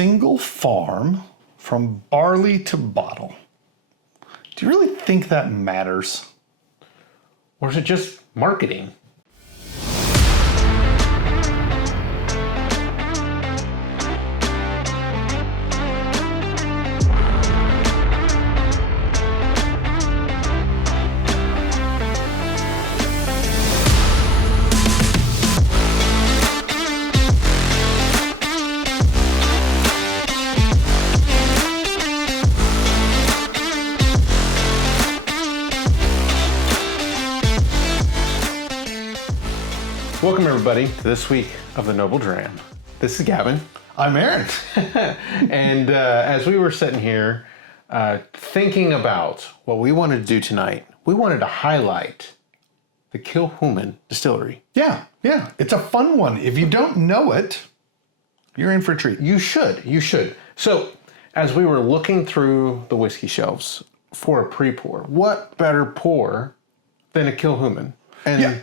single farm from barley to bottle. Do you really think that matters? Or is it just marketing? Welcome everybody to this week of the Noble Dram. This is Gavin. I'm Aaron. And as we were sitting here thinking about what we wanted to do tonight, we wanted to highlight the Kilchoman Distillery. Yeah. It's a fun one. If you don't know it, you're in for a treat. You should. So as we were looking through the whiskey shelves for a pre-pour, what better pour than a Kilchoman? And yeah.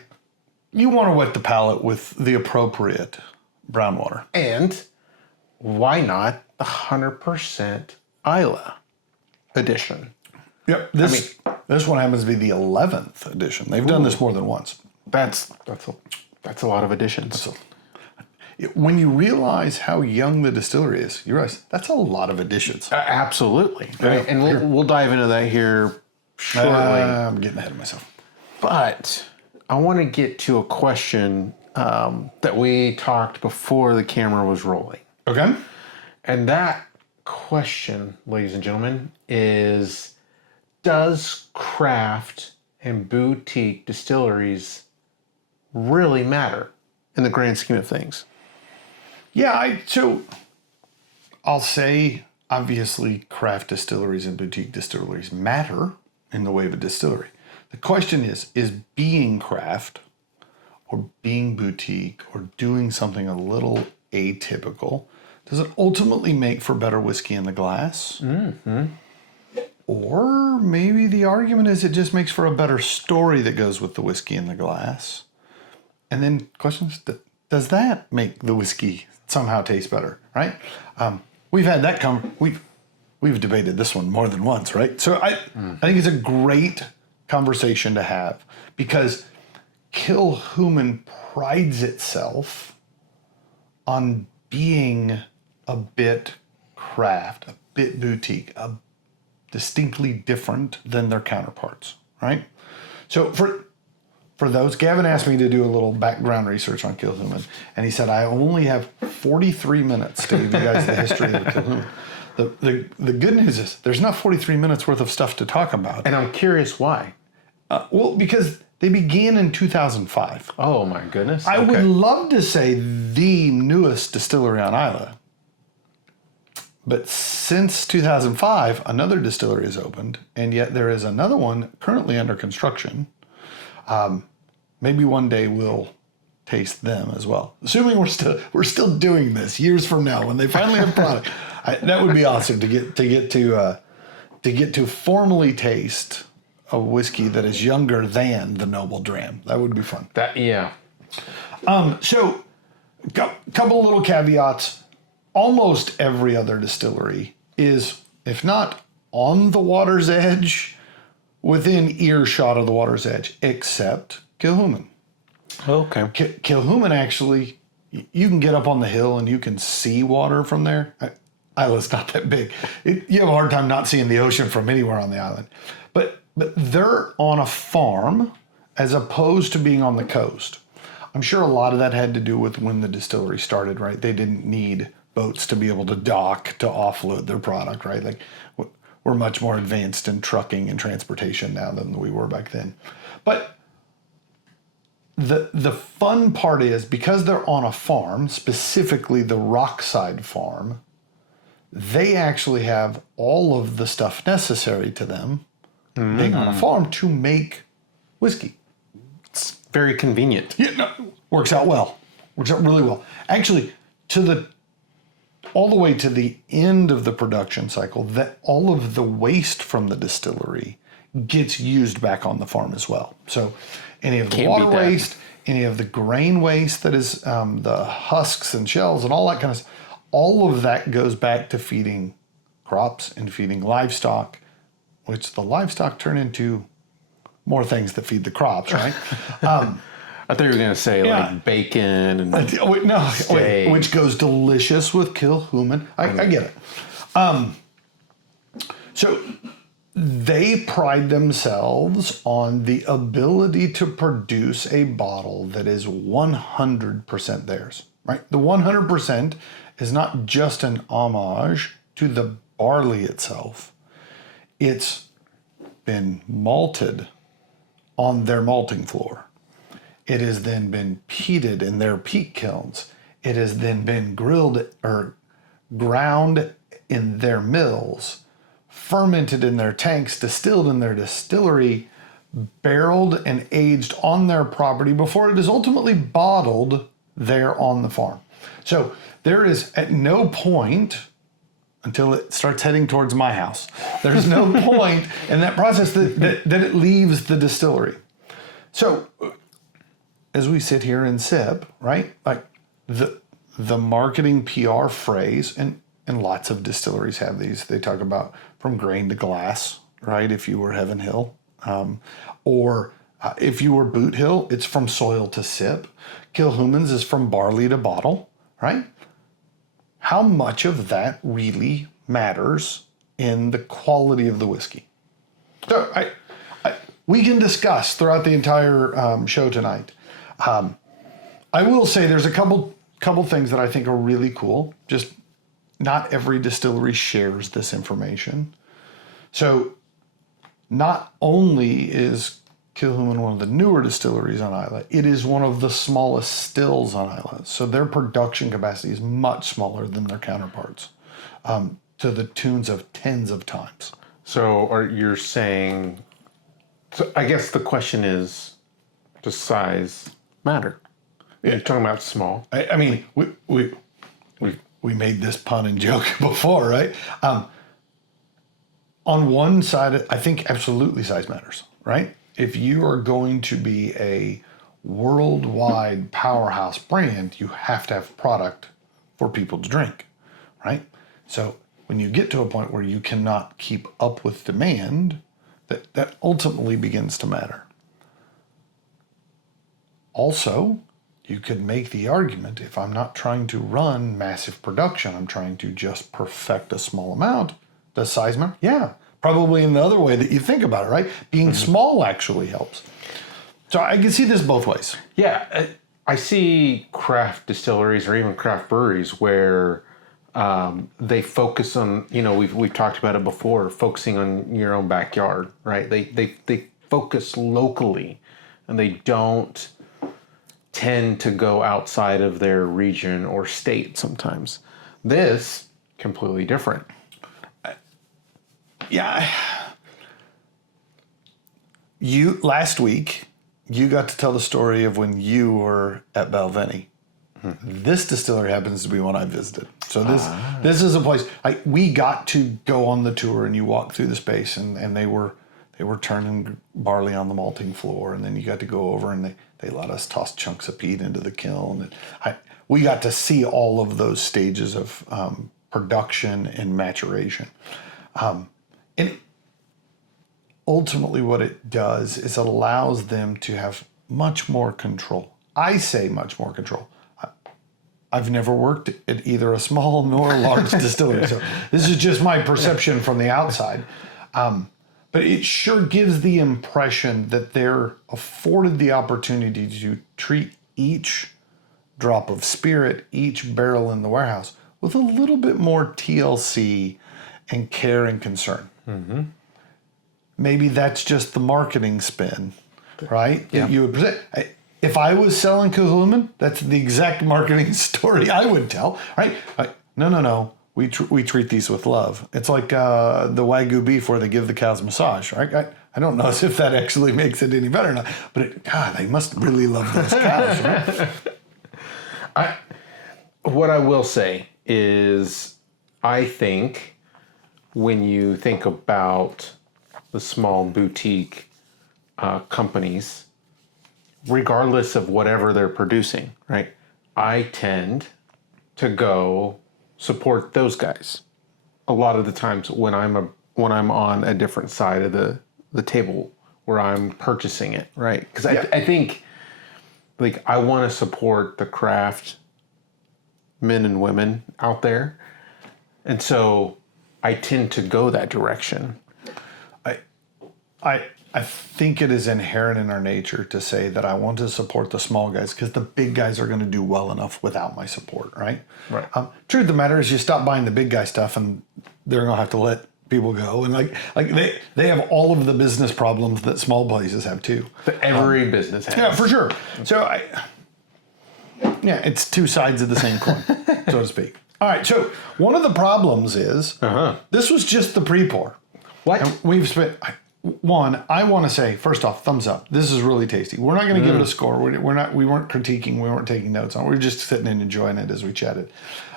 You want to wet the palate with the appropriate brown water. And why not the 100% Islay edition? Yep. This one happens to be the 11th edition. They've done this more than once. That's a lot of editions. When you realize how young the distillery is, you realize that's a lot of editions. Absolutely. Yeah. Right? And we'll dive into that here shortly. I'm getting ahead of myself. But I want to get to a question that we talked before the camera was rolling. Okay. And that question, ladies and gentlemen, is, does craft and boutique distilleries really matter in the grand scheme of things? Yeah, so I'll say, obviously, craft distilleries and boutique distilleries matter in the way of a distillery. The question is being craft or being boutique or doing something a little atypical, does it ultimately make for better whiskey in the glass? Mm-hmm. Or maybe the argument is it just makes for a better story that goes with the whiskey in the glass. And then the question is, does that make the whiskey somehow taste better, right? We've had that we've debated this one more than once, right? So I think it's a great conversation to have because Kilchoman prides itself on being a bit craft, a bit boutique, distinctly different than their counterparts, right? So for those, Gavin asked me to do a little background research on Kilchoman, and he said, I only have 43 minutes to give you guys the history of Kilchoman. The good news is there's not 43 minutes worth of stuff to talk about. And I'm curious why. Well, because they began in 2005. Oh my goodness. I would love to say the newest distillery on Islay. But since 2005, another distillery has opened, and yet there is another one currently under construction. Maybe one day we'll taste them as well. Assuming we're still doing this years from now when they finally have product. That would be awesome to get to formally taste a whiskey that is younger than the Noble Dram. That would be fun. So couple little caveats. Almost every other distillery is, if not on the water's edge, within earshot of the water's edge, except Kilchoman. Okay. Kilchoman actually, you can get up on the hill and you can see water from there. Islay's not that big. You have a hard time not seeing the ocean from anywhere on the island. But they're on a farm as opposed to being on the coast. I'm sure a lot of that had to do with when the distillery started, right? They didn't need boats to be able to dock to offload their product, right? Like we're much more advanced in trucking and transportation now than we were back then. But the fun part is because they're on a farm, specifically the Rockside farm, they actually have all of the stuff necessary to them being on a farm to make whiskey. It's very convenient. Yeah, no, works out well. Works out really well. Actually, all the way to the end of the production cycle, that all of the waste from the distillery gets used back on the farm as well. So any of the water waste, any of the grain waste that is the husks and shells and all that kind of stuff, all of that goes back to feeding crops and feeding livestock, which the livestock turn into more things that feed the crops, right? I thought you were going to say like bacon and which goes delicious with Kilchoman. I get it. So they pride themselves on the ability to produce a bottle that is 100% theirs, right? The 100% is not just an homage to the barley itself. It's been malted on their malting floor. It has then been peated in their peat kilns. It has then been grilled or ground in their mills, fermented in their tanks, distilled in their distillery, barreled and aged on their property before it is ultimately bottled there on the farm. So there is at no point until it starts heading towards my house, there's no point in that process that it leaves the distillery. So as we sit here and sip, right? Like the marketing PR phrase, and lots of distilleries have these. They talk about from grain to glass, right? If you were Heaven Hill, or if you were Boot Hill, it's from soil to sip. Kilchoman's is from barley to bottle, right? How much of that really matters in the quality of the whiskey? So we can discuss throughout the entire show tonight. I will say there's a couple things that I think are really cool. Just not every distillery shares this information. So not only is Kilchoman one of the newer distilleries on Islay, it is one of the smallest stills on Islay. So their production capacity is much smaller than their counterparts, to the tunes of tens of times. So you're saying, so I guess the question is, does size matter? You're talking about small. I mean, we made this pun and joke before, right? On one side, I think absolutely size matters, right? If you are going to be a worldwide powerhouse brand, you have to have product for people to drink, right? So when you get to a point where you cannot keep up with demand, that ultimately begins to matter. Also, you could make the argument, if I'm not trying to run massive production, I'm trying to just perfect a small amount, does size matter? Yeah, probably in the other way that you think about it, right? Being small actually helps. So I can see this both ways. Yeah, I see craft distilleries or even craft breweries where they focus on, we've talked about it before, focusing on your own backyard, right? They focus locally, and they don't tend to go outside of their region or state sometimes. This, completely different. Yeah. Last week, you got to tell the story of when you were at Balvenie. This distillery happens to be one I visited. So this is a place we got to go on the tour, and you walk through the space, and they were turning barley on the malting floor, and then you got to go over and they let us toss chunks of peat into the kiln, and we got to see all of those stages of production and maturation. And ultimately what it does is it allows them to have much more control. I say much more control. I've never worked at either a small nor a large distillery, so this is just my perception from the outside. But it sure gives the impression that they're afforded the opportunity to treat each drop of spirit, each barrel in the warehouse, with a little bit more TLC and care and concern. Mm-hmm. Maybe that's just the marketing spin, right? Yeah. That you would present. If I was selling Kilchoman, that's the exact marketing story I would tell, right? No. We treat these with love. It's like the Wagyu beef where they give the cows massage, right? I don't know if that actually makes it any better or not, but God, they must really love those cows, right? What I will say is, I think when you think about the small boutique companies, regardless of whatever they're producing, right? I tend to go support those guys a lot of the times when I'm on a different side of the table where I'm purchasing it, right? Because I think like I want to support the craft men and women out there, and so I tend to go that direction. I think it is inherent in our nature to say that I want to support the small guys because the big guys are going to do well enough without my support, right? Right. Truth of the matter is you stop buying the big guy stuff and they're going to have to let people go. And like they have all of the business problems that small places have too. That every business has. Yeah, for sure. So it's two sides of the same coin, so to speak. All right, so one of the problems is this was just the pre-pour. What? And we've spent... One, I want to say, first off, thumbs up. This is really tasty. We're not going to give it a score. We weren't critiquing. We weren't taking notes on it. We were just sitting and enjoying it as we chatted.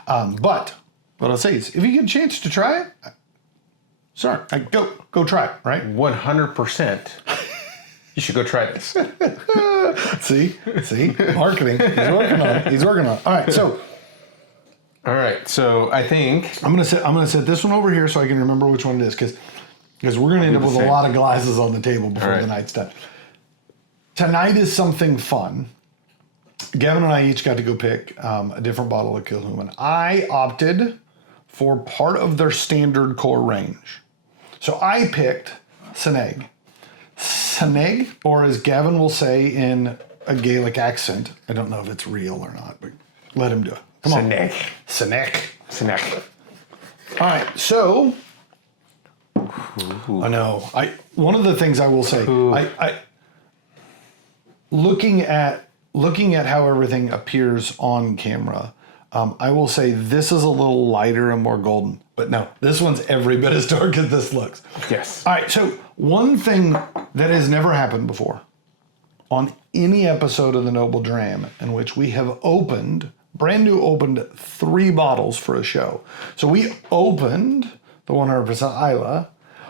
But what I'll say is, if you get a chance to try it, sorry, go try it, right? 100%. You should go try this. See, marketing. He's working on it. All right, so I think I'm gonna set this one over here so I can remember which one it is because we're going to end up with a lot of glasses on the table before the night's done. Tonight is something fun. Gavin and I each got to go pick a different bottle of Kilchoman. I opted for part of their standard core range. So I picked Sanaig. Sanaig, or as Gavin will say in a Gaelic accent, I don't know if it's real or not, but let him do it. Come on. Sanaig. All right, so... I know. One of the things I will say, looking at how everything appears on camera, I will say this is a little lighter and more golden. But no, this one's every bit as dark as this looks. Yes. All right. So one thing that has never happened before on any episode of the Noble Dram in which we have brand new opened 3 bottles for a show. So we opened the 100% Islay.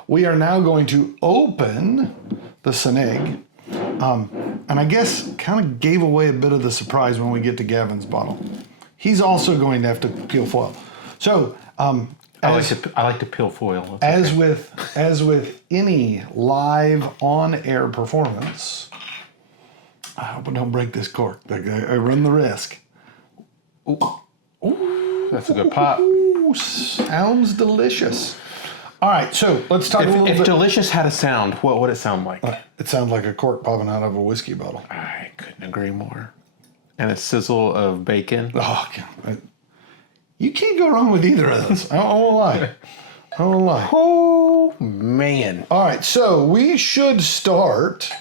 We are now going to open the Sanaig. And I guess kind of gave away a bit of the surprise when we get to Gavin's bottle. He's also going to have to peel foil. So I like to peel foil. As with any live on-air performance, I hope I don't break this cork. I run the risk. Ooh, that's a good pop. Ooh, sounds delicious. All right, so let's talk a little bit. If delicious had a sound, what would it sound like? It sounds like a cork popping out of a whiskey bottle. I couldn't agree more. And a sizzle of bacon. Oh, God. You can't go wrong with either of those. I won't lie. Oh, man. All right, so we should start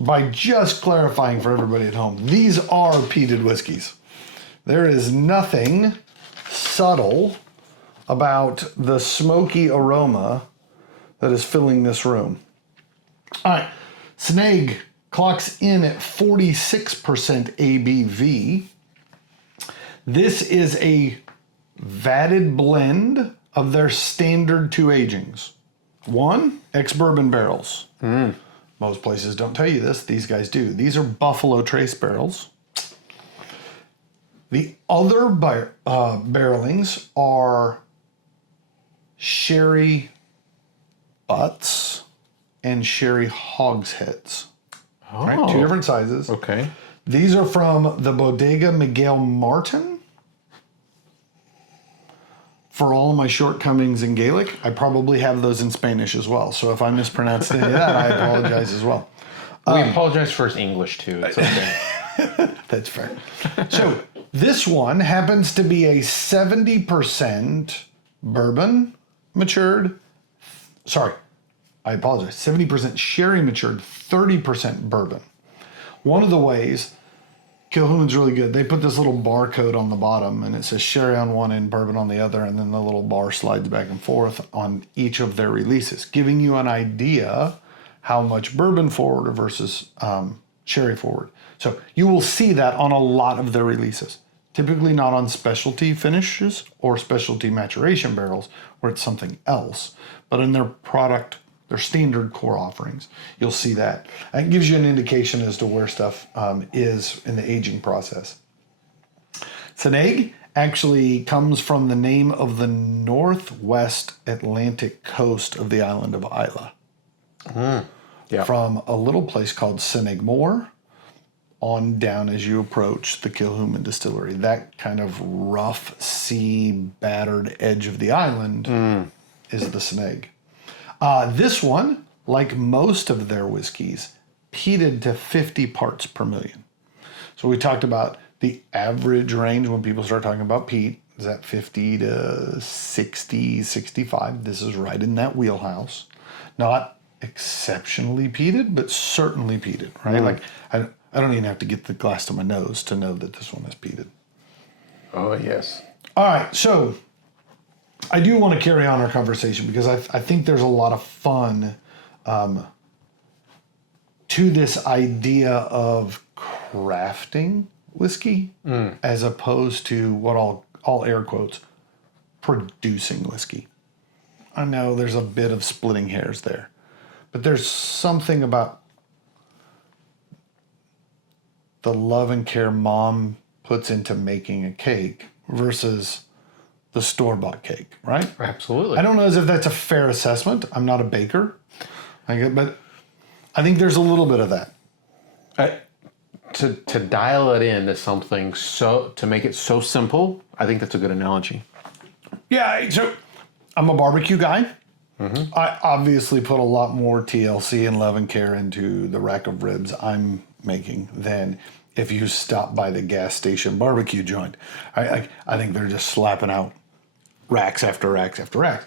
by just clarifying for everybody at home. These are peated whiskeys. There is nothing subtle about the smoky aroma that is filling this room. All right, Sanaig clocks in at 46% ABV. This is a vatted blend of their standard 2 agings. 1, ex-bourbon barrels. Most places don't tell you this. These guys do. These are Buffalo Trace barrels. The other barrelings are sherry butts and sherry hogsheads. Oh. Right? 2 different sizes. Okay. These are from the Bodega Miguel Martin. For all of my shortcomings in Gaelic, I probably have those in Spanish as well. So if I mispronounced any of that, I apologize as well. We apologize for his English too. It's okay. That's fair. So this one happens to be a 70% bourbon matured. Sorry, I apologize. 70% sherry matured, 30% bourbon. One of the ways Kilchoman's really good. They put this little barcode on the bottom and it says sherry on one end, bourbon on the other, and then the little bar slides back and forth on each of their releases, giving you an idea how much bourbon forward versus sherry forward. So you will see that on a lot of their releases. Typically not on specialty finishes or specialty maturation barrels where it's something else, but in their product, their standard core offerings, you'll see that. It gives you an indication as to where stuff is in the aging process. Sanaig actually comes from the name of the northwest Atlantic coast of the island of Islay. Yeah. From a little place called Sanaig on down as you approach the Kilchoman Distillery. That kind of rough sea battered edge of the island is the Sanaig. This one, like most of their whiskeys, peated to 50 parts per million. So we talked about the average range when people start talking about peat is at 50 to 60, 65. This is right in that wheelhouse. Not exceptionally peated, but certainly peated, right? Like I don't even have to get the glass to my nose to know that this one is peated. Oh, yes. All right, so I do want to carry on our conversation because I think there's a lot of fun to this idea of crafting whiskey as opposed to what I'll air quotes, producing whiskey. I know there's a bit of splitting hairs there, but there's something about the love and care mom puts into making a cake versus the store-bought cake, right? Absolutely. I don't know as if that's a fair assessment. I'm not a baker, but I think there's a little bit of that. To dial it into something to make it so simple, I think that's a good analogy. Yeah, so I'm a barbecue guy. I obviously put a lot more TLC and love and care into the rack of ribs I'm making than if you stop by the gas station barbecue joint. I think they're just slapping out racks after racks after racks.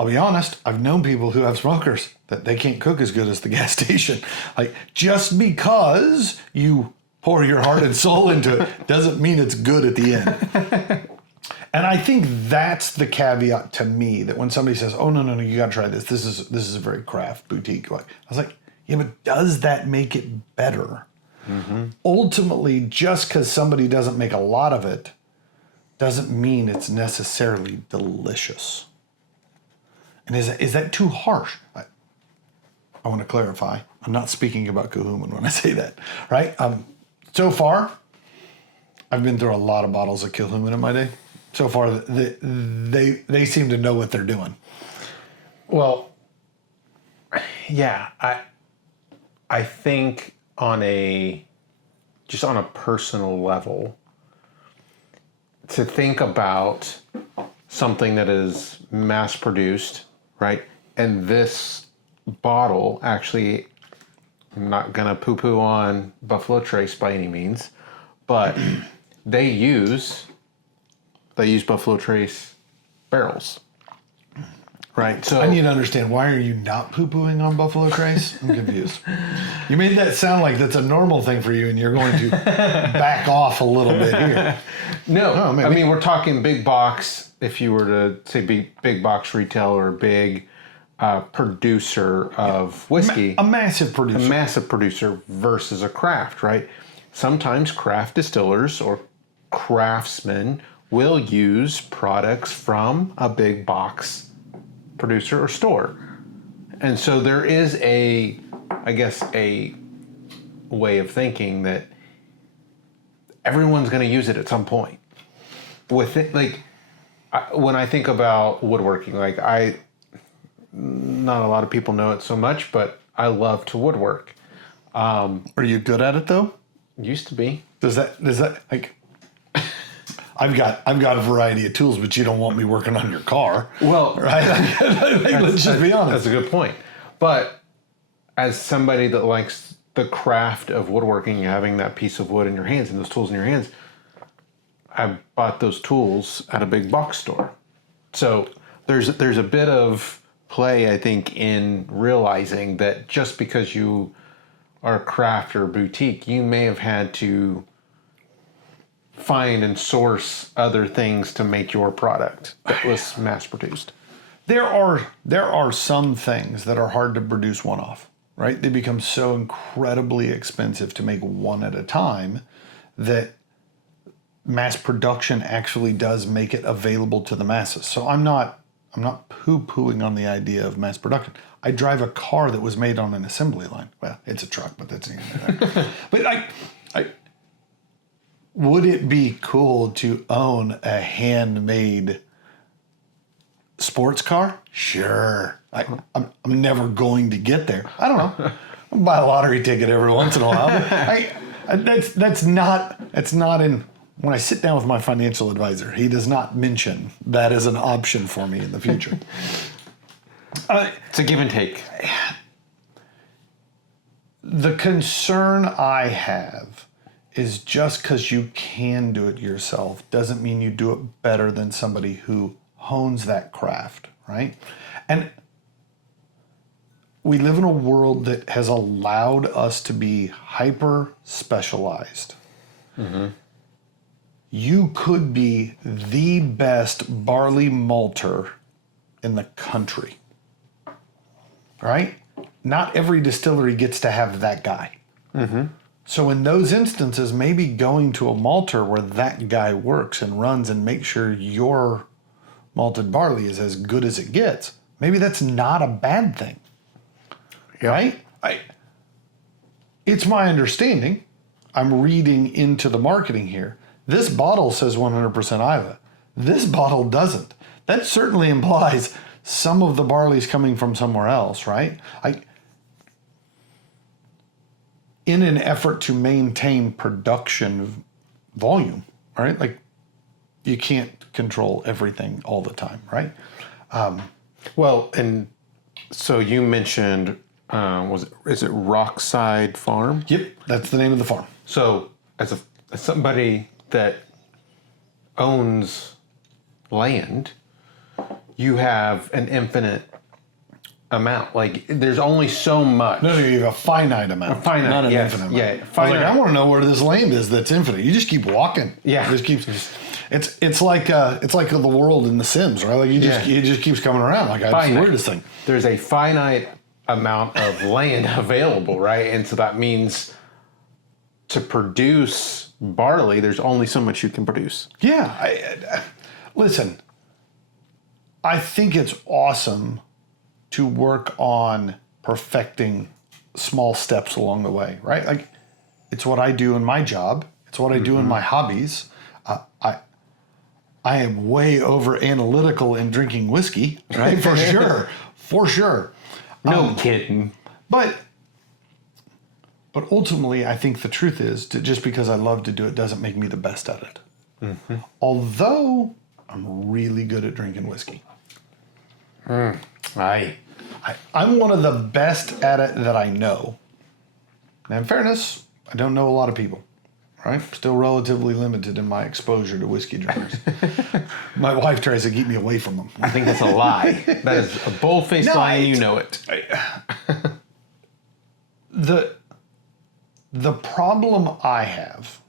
I'll be honest, I've known people who have smokers that they can't cook as good as the gas station. Like, just because you pour your heart and soul into it doesn't mean it's good at the end. And I think that's the caveat to me, that when somebody says, oh, no, you got to try this. This is a very craft boutique. I was like, yeah, but does that make it better? Ultimately, just because somebody doesn't make a lot of it doesn't mean it's necessarily delicious. And is that too harsh? I want to clarify. I'm not speaking about Kilchoman when I say that, right? So far, I've been through a lot of bottles of Kilchoman in my day. So far, they seem to know what they're doing. Well, yeah, I think on a personal level, to think about something that is mass produced, right? And this bottle, actually, I'm not gonna poo-poo on Buffalo Trace by any means, but they use Buffalo Trace barrels, right? So I need to understand, why are you not poo-pooing on Buffalo Trace? I'm confused. You made that sound like that's a normal thing for you, and you're going to back off a little bit here. No, I mean, we're talking big box. If you were to say big box retail or big producer of whiskey. A massive producer. A massive producer versus a craft, right? Sometimes craft distillers or craftsmen will use products from a big box producer or store. And so there is a way of thinking that everyone's going to use it at some point. With it, like, when I think about woodworking, not a lot of people know it so much, but I love to woodwork. Are you good at it though? Used to be. Does that like? I've got a variety of tools, but you don't want me working on your car. Well, right? Let's just be honest. That's a good point. But as somebody that likes the craft of woodworking, having that piece of wood in your hands and those tools in your hands, I bought those tools at a big box store. So there's a bit of play, I think, in realizing that just because you are a craft or a boutique, you may have had to find and source other things to make your product that was mass produced. There are some things that are hard to produce one off, right? They become so incredibly expensive to make one at a time that mass production actually does make it available to the masses. So I'm not poo-pooing on the idea of mass production. I drive a car that was made on an assembly line. Well, it's a truck, but that's neither. But would it be cool to own a handmade sports car? Sure. I'm never going to get there. I don't know. I'll buy a lottery ticket every once in a while. That's not in. When I sit down with my financial advisor, he does not mention that as an option for me in the future. It's a give and take. The concern I have is just because you can do it yourself doesn't mean you do it better than somebody who hones that craft, right? And we live in a world that has allowed us to be hyper specialized. Mm-hmm. You could be the best barley malter in the country, right? Not every distillery gets to have that guy. Mm-hmm. So in those instances, maybe going to a malter where that guy works and runs and makes sure your malted barley is as good as it gets, maybe that's not a bad thing, right? It's my understanding, I'm reading into the marketing here, this bottle says 100% Islay. This bottle doesn't. That certainly implies some of the barley's coming from somewhere else, right? In an effort to maintain production volume, right? Like, you can't control everything all the time, right? Well, and so you mentioned, is it Rockside Farm? Yep, that's the name of the farm. So as somebody that owns land, you have an infinite amount. Like, there's only so much. No, you have a finite amount. Not an infinite amount. Yeah, finite. I want to know where this land is that's infinite. You just keep walking. Yeah. It just keeps. It's like the world in The Sims, right? Like it just keeps coming around. Like, it's the weirdest thing. There's a finite amount of land available, right? And so that means to produce barley, there's only so much you can produce. Yeah. Listen, I think it's awesome to work on perfecting small steps along the way, right? Like, it's what I do in my job. It's what I do in my hobbies. I am way over analytical in drinking whiskey, right? For sure. For sure. No kidding. But ultimately, I think the truth is that just because I love to do it doesn't make me the best at it. Mm-hmm. Although I'm really good at drinking whiskey. I'm one of the best at it that I know. Now, in fairness, I don't know a lot of people, right? Still relatively limited in my exposure to whiskey drinkers. My wife tries to keep me away from them. I think that's a lie. That is a bold-faced lie, and you know it. The problem I have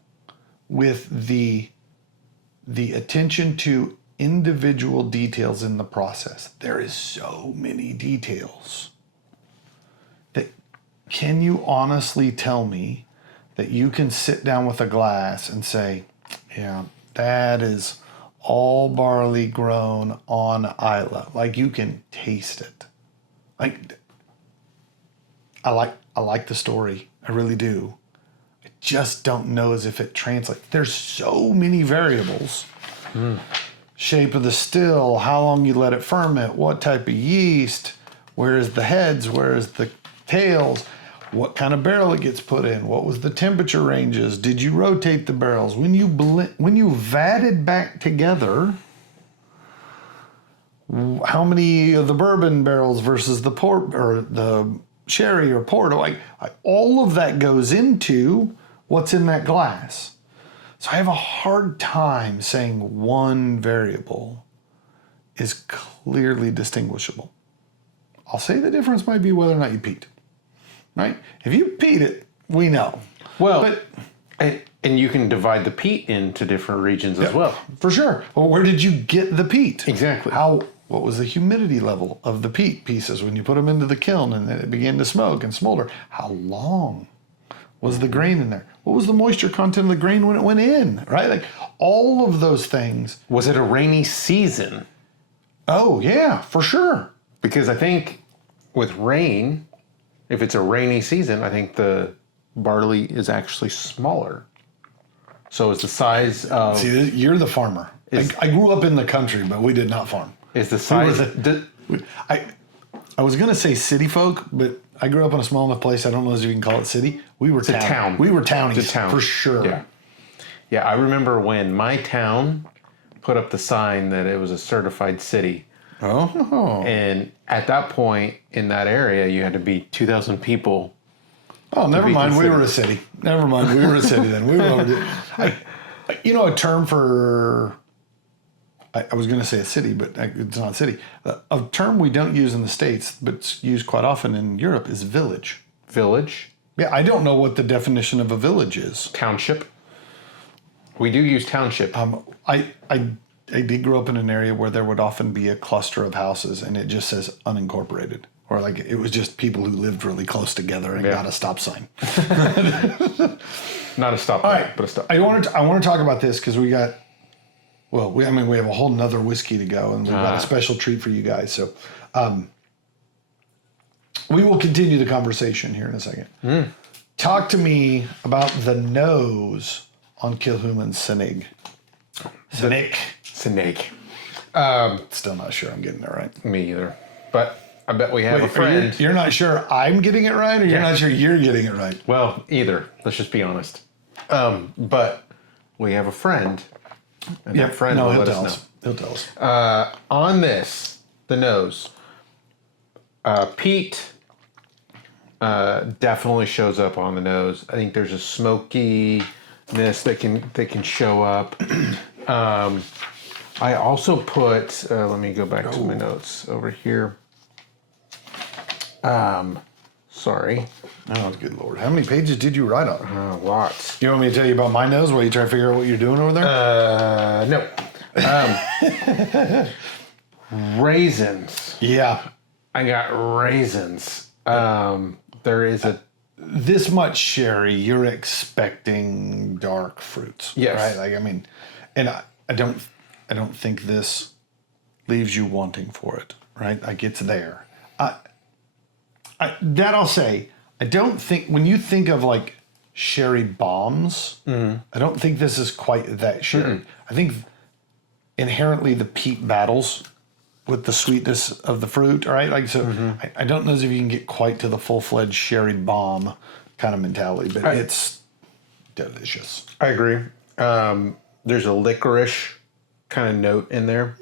with the attention to individual details in the process, there is so many details that, can you honestly tell me that you can sit down with a glass and say, yeah, that is all barley grown on Islay? Like, you can taste it. Like, I like the story. I really do. I just don't know as if it translates. There's so many variables. Shape of the still, how long you let it ferment, what type of yeast, where is the heads, where is the tails, what kind of barrel it gets put in, what was the temperature ranges, did you rotate the barrels, when you vatted back together, how many of the bourbon barrels versus the port or the sherry or port, all of that goes into what's in that glass. So I have a hard time saying one variable is clearly distinguishable. I'll say the difference might be whether or not you peat, right? If you peat it, we know. Well, and you can divide the peat into different regions as well. For sure. Well, where did you get the peat? Exactly. What was the humidity level of the peat pieces when you put them into the kiln and then it began to smoke and smolder? How long was the grain in there? What was the moisture content of the grain when it went in, right? Like, all of those things. Was it a rainy season? Oh, yeah, for sure. Because I think with rain, if it's a rainy season, I think the barley is actually smaller. So it's the size of... See, you're the farmer. I grew up in the country, but we did not farm. Is the size... I was going to say city folk, but I grew up in a small enough place. I don't know if you can call it city. We were town. We were townies, it's a town. For sure. Yeah. Yeah, I remember when my town put up the sign that it was a certified city. Oh. And at that point in that area, you had to be 2,000 people. Oh, never mind. We were a city. Never mind. We were a city then. We were. A term for. I was going to say a city, but it's not a city. A term we don't use in the States, but it's used quite often in Europe, is village. Village? Yeah, I don't know what the definition of a village is. Township. We do use township. I did grow up in an area where there would often be a cluster of houses, and it just says unincorporated. Or like it was just people who lived really close together and got a stop sign. Not a stop All sign, right. but a stop. I want to talk about this because we got, we have a whole nother whiskey to go, and we've got a special treat for you guys. So we will continue the conversation here in a second. Talk to me about the nose on Kilchoman Sanaig. Sanaig. Still not sure I'm getting it right. Me either. But I bet we have a friend. You're not sure I'm getting it right, or you're not sure you're getting it right? Well, either. Let's just be honest. But we have a friend. And that friend will let us know. He'll tell us. On this, the nose, peat definitely shows up on the nose. I think there's a smokiness that can show up. I also put. Let me go back to my notes over here. Sorry. Oh, good Lord. How many pages did you write on? Lots. You want me to tell you about my nose while you try to figure out what you're doing over there? No. Raisins. Yeah. I got raisins. There is a... This much sherry, you're expecting dark fruits. Yes. Right? And I don't think this leaves you wanting for it, right? Like it's there. That I'll say, I don't think, when you think of like sherry bombs, I don't think this is quite that sherry. I think inherently the peat battles with the sweetness of the fruit, right? Like, so I don't know if you can get quite to the full-fledged sherry bomb kind of mentality, but it's delicious. I agree. There's a licorice kind of note in there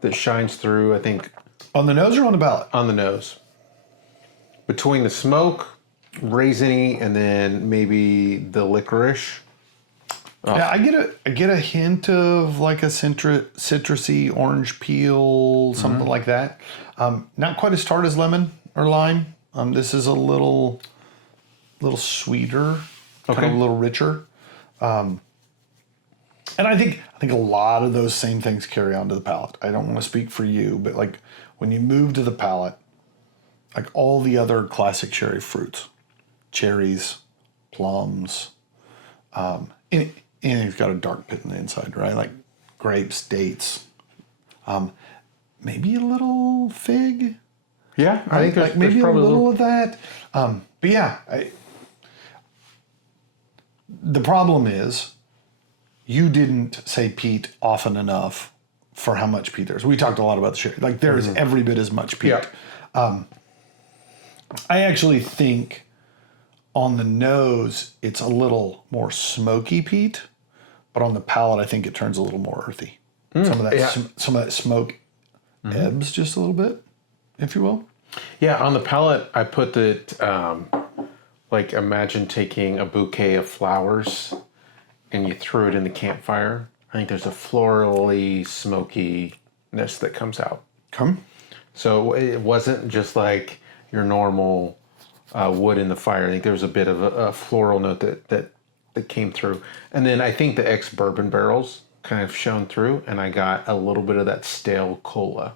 that shines through, I think. On the nose or on the palate? On the nose. Between the smoke, raisiny, and then maybe the licorice. Oh. Yeah, I get a hint of like a citrusy orange peel, something like that. Not quite as tart as lemon or lime. This is a little sweeter, kind of a little richer. And I think a lot of those same things carry on to the palate. I don't want to speak for you, but like when you move to the palate, like all the other classic sherry fruits, cherries, plums, and it's got a dark pit in the inside, right? Like grapes, dates, maybe a little fig. Yeah, Right? I think there's, like maybe probably a little of that. But yeah, the problem is you didn't say peat often enough for how much peat there is. We talked a lot about the sherry. Like there is every bit as much peat. Yeah. I actually think on the nose it's a little more smoky peat, but on the palate I think it turns a little more earthy. Some of that smoke ebbs just a little bit, if you will. Yeah, on the palate I put that like imagine taking a bouquet of flowers and you threw it in the campfire. I think there's a florally smokiness that comes out. So it wasn't just like your normal wood in the fire. I think there was a bit of a floral note that came through. And then I think the ex-bourbon barrels kind of shone through, and I got a little bit of that stale cola.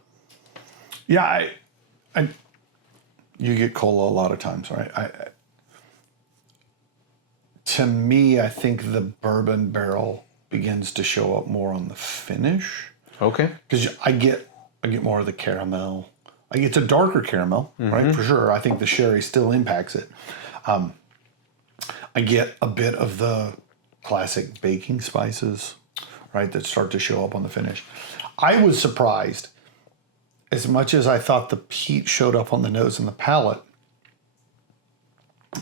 Yeah, you get cola a lot of times, right? To me, I think the bourbon barrel begins to show up more on the finish. Okay. Because I get more of the caramel. Like it's a darker caramel, right? For sure. I think the sherry still impacts it. I get a bit of the classic baking spices, right, that start to show up on the finish. I was surprised, as much as I thought the peat showed up on the nose and the palate,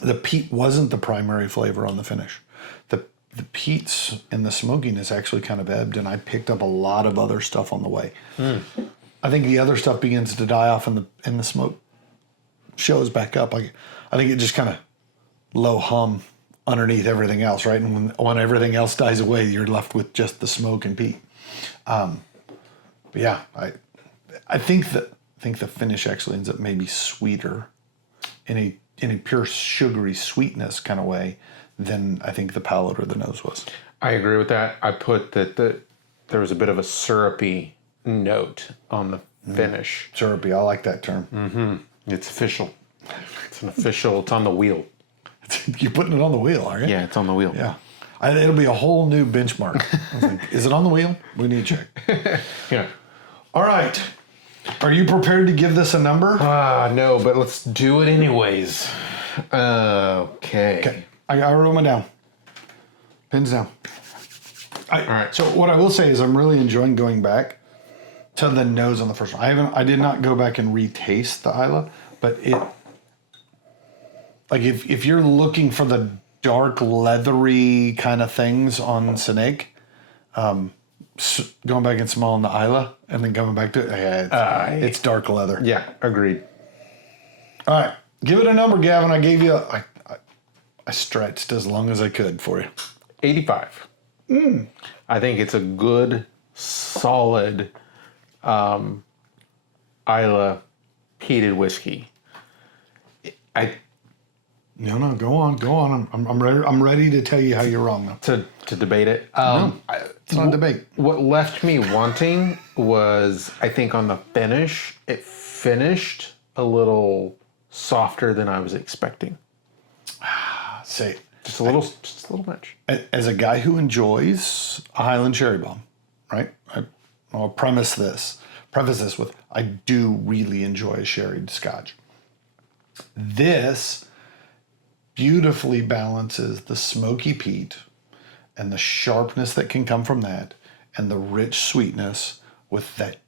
the peat wasn't the primary flavor on the finish. The peats and the smokiness actually kind of ebbed, and I picked up a lot of other stuff on the way. I think the other stuff begins to die off, and the smoke shows back up. I think it just kind of low hum underneath everything else, right? And when everything else dies away, you're left with just the smoke and peat. But yeah, I think the finish actually ends up maybe sweeter in a pure sugary sweetness kind of way than I think the palate or the nose was. I agree with that. I put that there was a bit of a syrupy note on the finish. Syrupy, I like that term. Mm-hmm. It's official. It's on the wheel. You're putting it on the wheel, are you? Yeah, it's on the wheel. Yeah. It'll be a whole new benchmark. I was like, is it on the wheel? We need to check. Yeah. All right. Are you prepared to give this a number? No, but let's do it anyways. Okay. I wrote them down. Pins down. All right. So what I will say is I'm really enjoying going back to the nose on the first one. I did not go back and retaste the Islay, but it, like if you're looking for the dark leathery kind of things on Sanaig, going back and smelling the Islay and then coming back to it, it's dark leather. Yeah, agreed. All right, give it a number, Gavin. I gave you. I stretched as long as I could for you. 85. I think it's a good, solid Islay peated whiskey. No, go on. I'm ready to tell you how you're wrong now. To debate it. It's not a debate. What left me wanting was, I think on the finish, it finished a little softer than I was expecting. Say, Just a little much. as a guy who enjoys a Highland Cherry Bomb, right? I'll preface this with, I do really enjoy a sherried Scotch. This beautifully balances the smoky peat and the sharpness that can come from that and the rich sweetness with that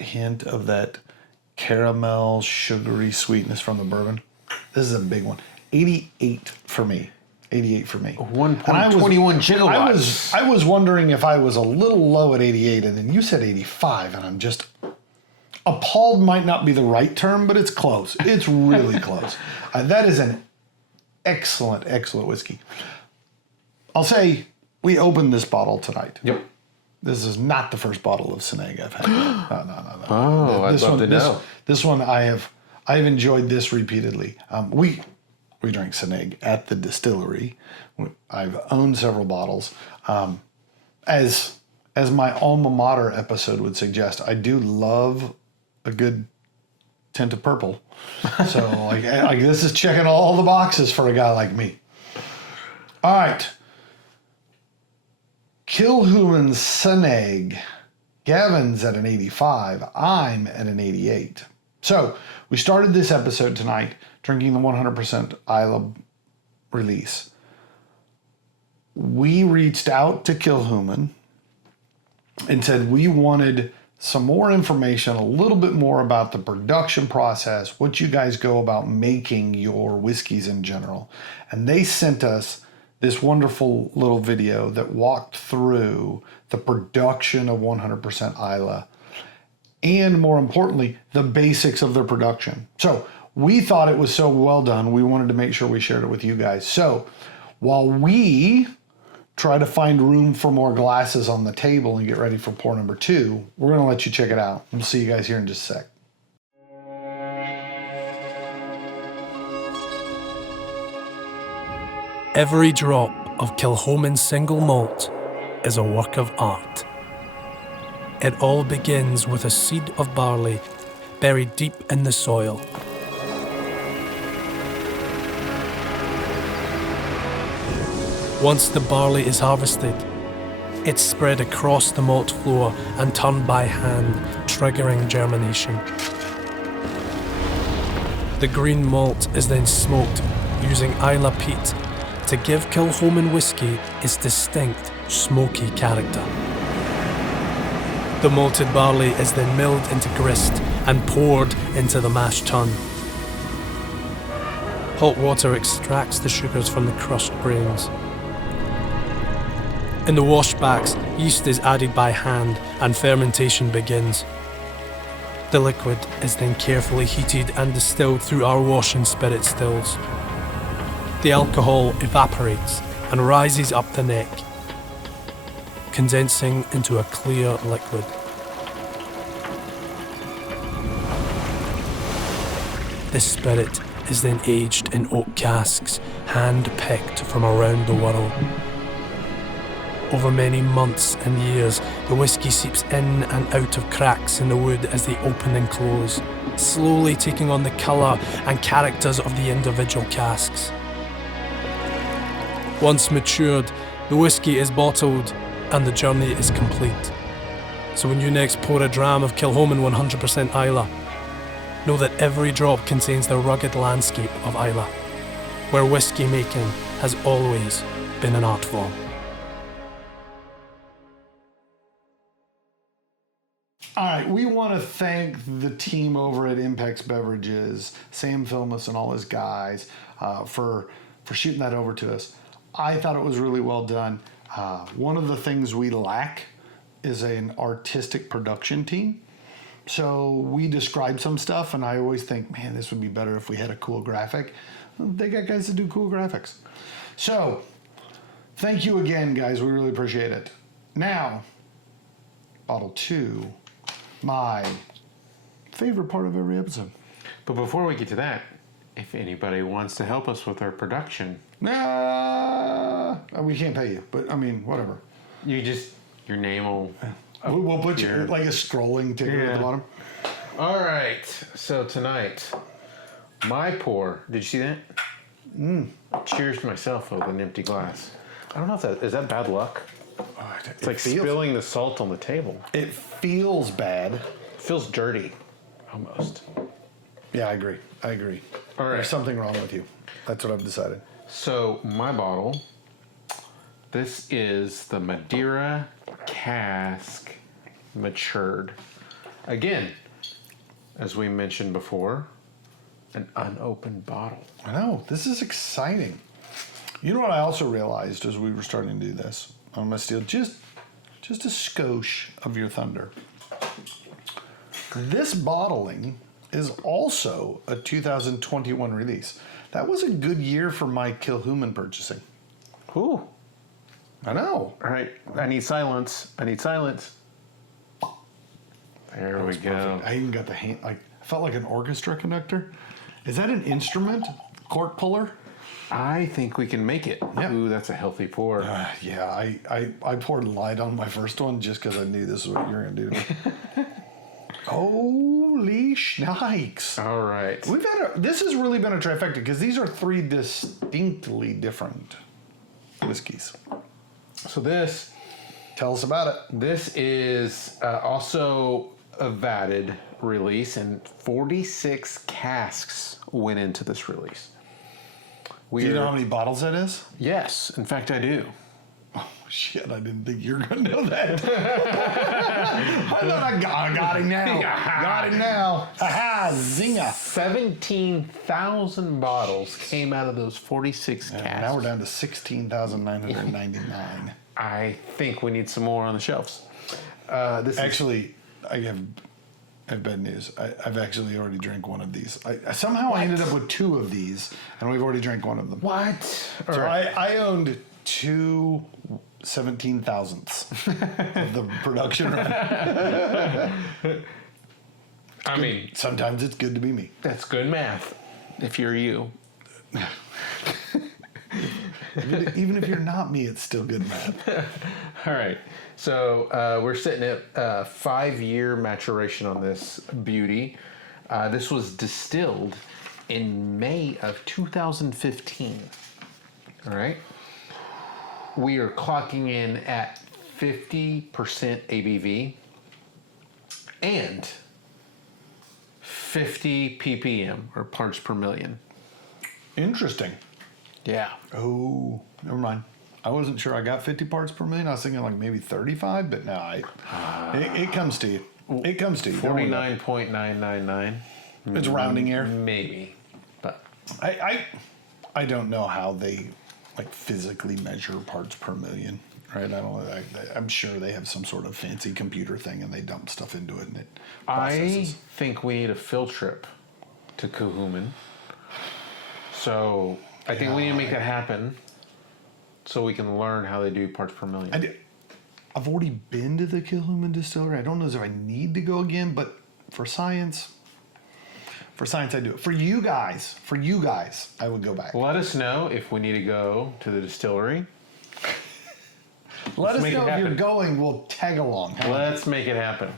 hint of that caramel sugary sweetness from the bourbon. This is a big one. 88 for me. 1.21 kilowatts. I was wondering if I was a little low at 88, and then you said 85, and I'm just appalled. Might not be the right term, but it's close. It's really close. That is an excellent whiskey. I'll say we opened this bottle tonight. Yep. This is not the first bottle of Sanaig I've had. No. Oh, I'd love to know. This one I've enjoyed this repeatedly. We drank Sanaig at the distillery. I've owned several bottles. As my alma mater episode would suggest, I do love a good tint of purple. So like this is checking all the boxes for a guy like me. All right. Kilchoman Sanaig. Gavin's at an 85. I'm at an 88. So we started this episode tonight drinking the 100% Islay release. We reached out to Kilchoman and said we wanted some more information, a little bit more about the production process, what you guys go about making your whiskeys in general. And they sent us this wonderful little video that walked through the production of 100% Islay and, more importantly, the basics of their production. So we thought it was so well done, we wanted to make sure we shared it with you guys. So while we try to find room for more glasses on the table and get ready for pour number 2, we're going to let you check it out. We'll see you guys here in just a sec. Every drop of Kilchoman's single malt is a work of art. It all begins with a seed of barley buried deep in the soil. Once the barley is harvested, it's spread across the malt floor and turned by hand, triggering germination. The green malt is then smoked using Islay peat to give Kilchoman Whisky its distinct, smoky character. The malted barley is then milled into grist and poured into the mash tun. Hot water extracts the sugars from the crushed grains. In the washbacks, yeast is added by hand and fermentation begins. The liquid is then carefully heated and distilled through our wash and spirit stills. The alcohol evaporates and rises up the neck, condensing into a clear liquid. This spirit is then aged in oak casks, hand-picked from around the world. Over many months and years, the whisky seeps in and out of cracks in the wood as they open and close, slowly taking on the colour and characters of the individual casks. Once matured, the whisky is bottled and the journey is complete. So when you next pour a dram of Kilchoman 100% Islay, know that every drop contains the rugged landscape of Islay, where whisky making has always been an art form. All right, we want to thank the team over at Impex Beverages, Sam Filmus and all his guys, for shooting that over to us. I thought it was really well done. One of the things we lack is an artistic production team. So we describe some stuff, and I always think, man, this would be better if we had a cool graphic. They got guys that do cool graphics. So thank you again, guys. We really appreciate it. Now, bottle 2. My favorite part of every episode. But before we get to that, if anybody wants to help us with our production, we can't pay you, but I mean, whatever. your name will... We'll put you like a scrolling ticker at the bottom. All right, so tonight, my pour, did you see that? Cheers to myself with an empty glass. I don't know if is that bad luck? It's like spilling the salt on the table. It feels bad. It feels dirty, almost. Yeah, I agree. All right. There's something wrong with you. That's what I've decided. So my bottle, this is the Madeira Cask Matured. Again, as we mentioned before, an unopened bottle. I know. This is exciting. You know what I also realized as we were starting to do this? I'm going to steal just a skosh of your thunder. This bottling is also a 2021 release. That was a good year for my Kilchoman purchasing. Ooh. I know. All right. I need silence. There we go. Perfect. I even got the hand. I felt like an orchestra conductor. Is that an instrument? Cork puller? I think we can make it. Yeah. Ooh, that's a healthy pour. Yeah, I poured light on my first one just because I knew this is what you were going to do to me. Holy shnikes. All right. This has really been a trifecta because these are 3 distinctly different whiskeys. So this... Tell us about it. This is also a vatted release, and 46 casks went into this release. Do you know how many bottles that is? Yes, in fact, I do. Oh, shit, I didn't think you were going to know that. I thought I got him now. Got him now. Ha-ha, zinga. 17,000 bottles came out of those 46 casks. Now we're down to 16,999. I think we need some more on the shelves. Actually, I have bad news. I've actually already drank one of these. Somehow I ended up with 2 of these, and we've already drank one of them. What? So I owned 2 17,000ths of the production run. I mean, sometimes it's good to be me. That's good math, if you're you. Even if you're not me, it's still good math. All right. So we're sitting at 5-year maturation on this beauty. This was distilled in May of 2015. All right. We are clocking in at 50% ABV and 50 ppm, or parts per million. Interesting. Yeah. Oh, never mind. I wasn't sure I got 50 parts per million. I was thinking like maybe 35, but no, it comes to you. It comes to you. 49.999. It's rounding error. Maybe. But I don't know how they like physically measure parts per million, right? I don't know. I'm sure they have some sort of fancy computer thing and they dump stuff into it and it processes. I think we need a field trip to Kilchoman. So I think we need to make that happen so we can learn how they do parts per million. I've already been to the Kilchoman Distillery. I don't know if I need to go again, but for science I do it. For you guys, I would go back. Let us know if we need to go to the distillery. Let us know if you're going. We'll tag along. Let's make it happen.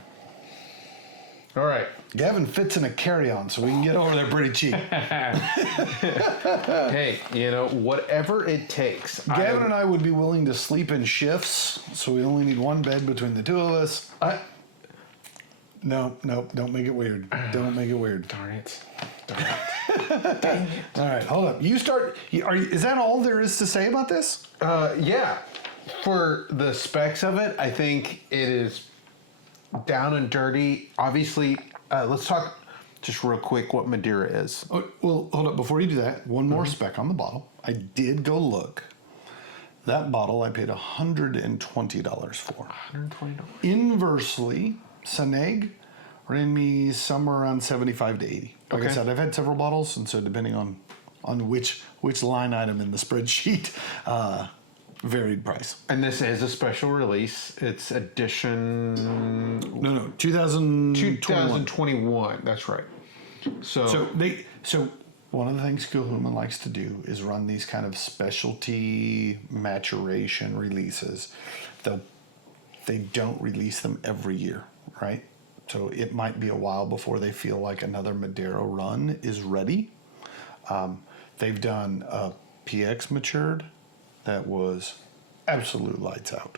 All right. Gavin fits in a carry-on, so we can get over there pretty cheap. Hey, whatever it takes. Gavin and I would be willing to sleep in shifts, so we only need one bed between the two of us. No, don't make it weird. Don't make it weird. Darn it. Dang it. All right, hold up. You start. Is that all there is to say about this? Yeah. For the specs of it, I think it is down and dirty. Obviously, let's talk just real quick what Madeira is. Oh, well, hold up. Before you do that, one more spec on the bottle. I did go look. That bottle I paid $120 for. $120. Inversely, Sanaig ran me somewhere around 75 to 80. Like I said, I've had several bottles, and so depending on which line item in the spreadsheet, varied price. And this is a special release. It's edition... No, 2021. 2021, that's right. So one of the things Kilchoman likes to do is run these kind of specialty maturation releases. They don't release them every year, right? So it might be a while before they feel like another Madeira run is ready. They've done a PX matured that was absolute lights out.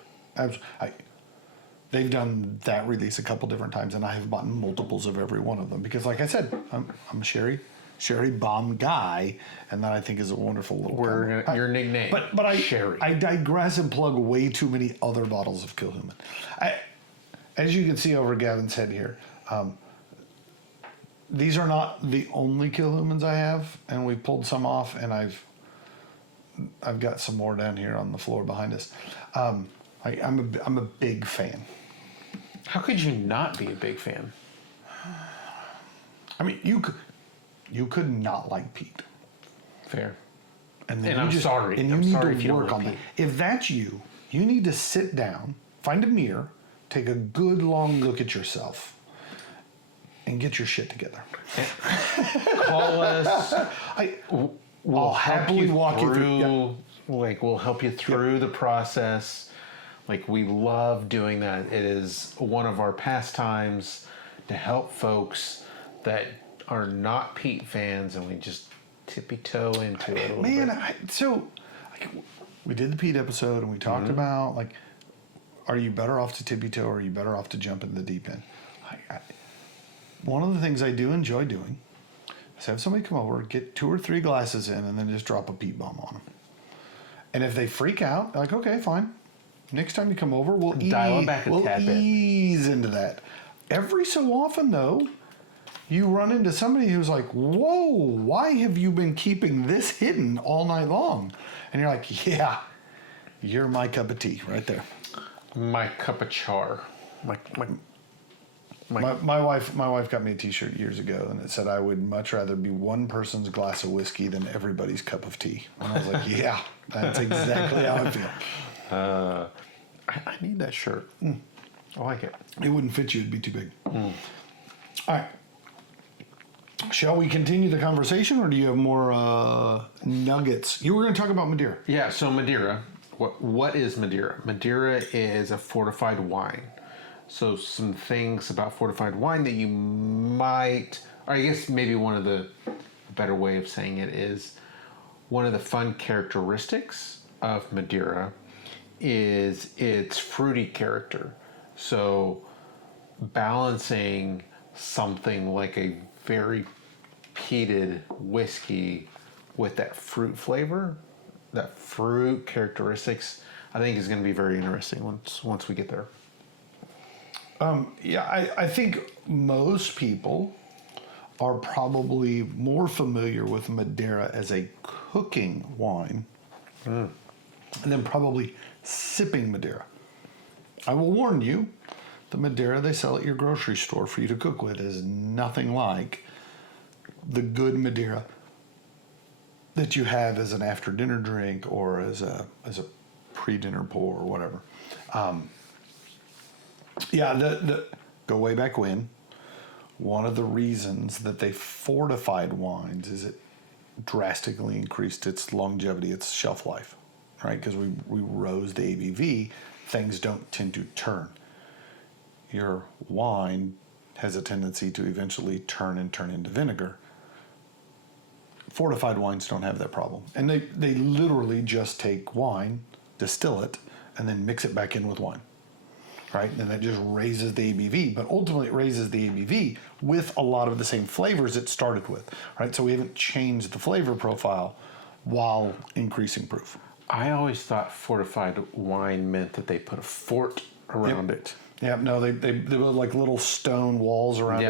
They've done that release a couple different times, and I have bought multiples of every one of them because, like I said, I'm a sherry bomb guy, and that I think is a wonderful little. Your nickname, but Sherry. I digress and plug way too many other bottles of Kilchoman. As you can see over Gavin's head here, these are not the only Kilchomans I have, and we pulled some off, and I've got some more down here on the floor behind us. I'm a big fan. How could you not be a big fan? I mean, you could not like Pete. Fair. And I'm sorry. And you I'm need sorry to if you don't work like on that. Pete. If that's you need to sit down, find a mirror, take a good long look at yourself, and get your shit together. Call us. We'll happily walk you through. Yeah. Like, we'll help you through the process. Like, we love doing that. It is one of our pastimes to help folks that are not Pete fans, and we just tippy toe into it a little bit. We did the Pete episode, and we talked about, like, are you better off to tippy toe, or are you better off to jump in the deep end? One of the things I do enjoy doing is have somebody come over, get 2 or 3 glasses in, and then just drop a Pete bomb on them. And if they freak out, they're like, okay, fine. Next time you come over, we'll dial it back a tad bit. Ease into that. Every so often, though, you run into somebody who's like, whoa, why have you been keeping this hidden all night long? And you're like, yeah, you're my cup of tea right there. My cup of char. My wife got me a T-shirt years ago, and it said, I would much rather be one person's glass of whiskey than everybody's cup of tea. And I was like, yeah, that's exactly how I feel. I need that shirt. I like it. It wouldn't fit you. It'd be too big. All right. Shall we continue the conversation, or do you have more nuggets? You were going to talk about Madeira. Yeah, so Madeira. What is Madeira? Madeira is a fortified wine. So some things about fortified wine that you might, or I guess maybe one of the better way of saying it is, one of the fun characteristics of Madeira is its fruity character. So balancing something like a very peated whiskey with that fruit flavor that fruit characteristics, I think is going to be very interesting once we get there. I think most people are probably more familiar with Madeira as a cooking wine and then probably sipping Madeira. I will warn you, the Madeira they sell at your grocery store for you to cook with is nothing like the good Madeira that you have as an after dinner drink or as a pre-dinner pour or whatever. Go way back when. One of the reasons that they fortified wines is it drastically increased its longevity, its shelf life, right? Because we rose the ABV, things don't tend to turn. Your wine has a tendency to eventually turn into vinegar. Fortified wines don't have that problem. And they literally just take wine, distill it, and then mix it back in with wine. Right? And that just raises the ABV, but ultimately it raises the ABV with a lot of the same flavors it started with, right? So we haven't changed the flavor profile while increasing proof. I always thought fortified wine meant that they put a fort around it. Yeah, no, they build like little stone walls around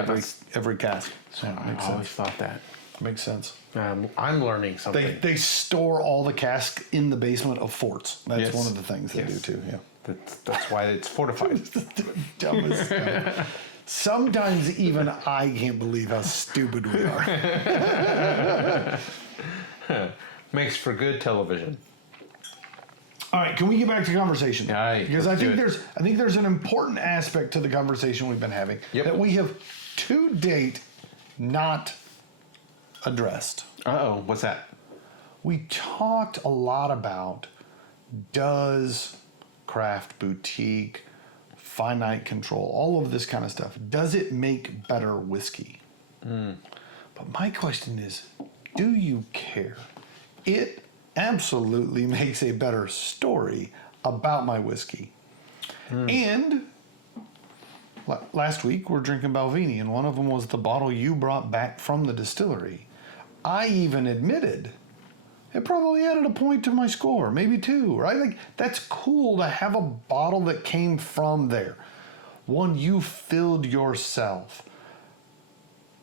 every cask. So I always thought that. Makes sense. I'm learning something. They store all the casks in the basement of forts. That's one of the things they do too, yeah. That's why it's fortified. Dumbest stuff. Sometimes even I can't believe how stupid we are. Makes for good television. All right, can we get back to conversation? Aye, because I think there's an important aspect to the conversation we've been having that we have to date not addressed. Uh-oh, what's that? We talked a lot about does craft, boutique, finite control, all of this kind of stuff, does it make better whiskey? But my question is, do you care? It absolutely makes a better story about my whiskey. And last week we're drinking Balvenie, and one of them was the bottle you brought back from the distillery. I even admitted it probably added a point to my score, maybe two, right? Like, that's cool to have a bottle that came from there. One you filled yourself.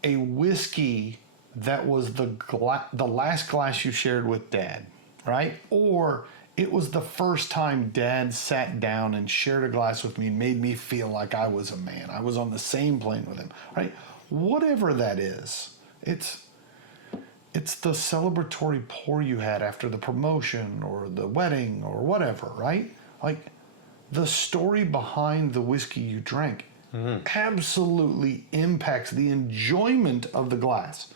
A whiskey that was the last glass you shared with Dad, right? Or it was the first time Dad sat down and shared a glass with me and made me feel like I was a man. I was on the same plane with him, right? Whatever that is, it's the celebratory pour you had after the promotion or the wedding or whatever, right? Like, the story behind the whiskey you drank absolutely impacts the enjoyment of the glass.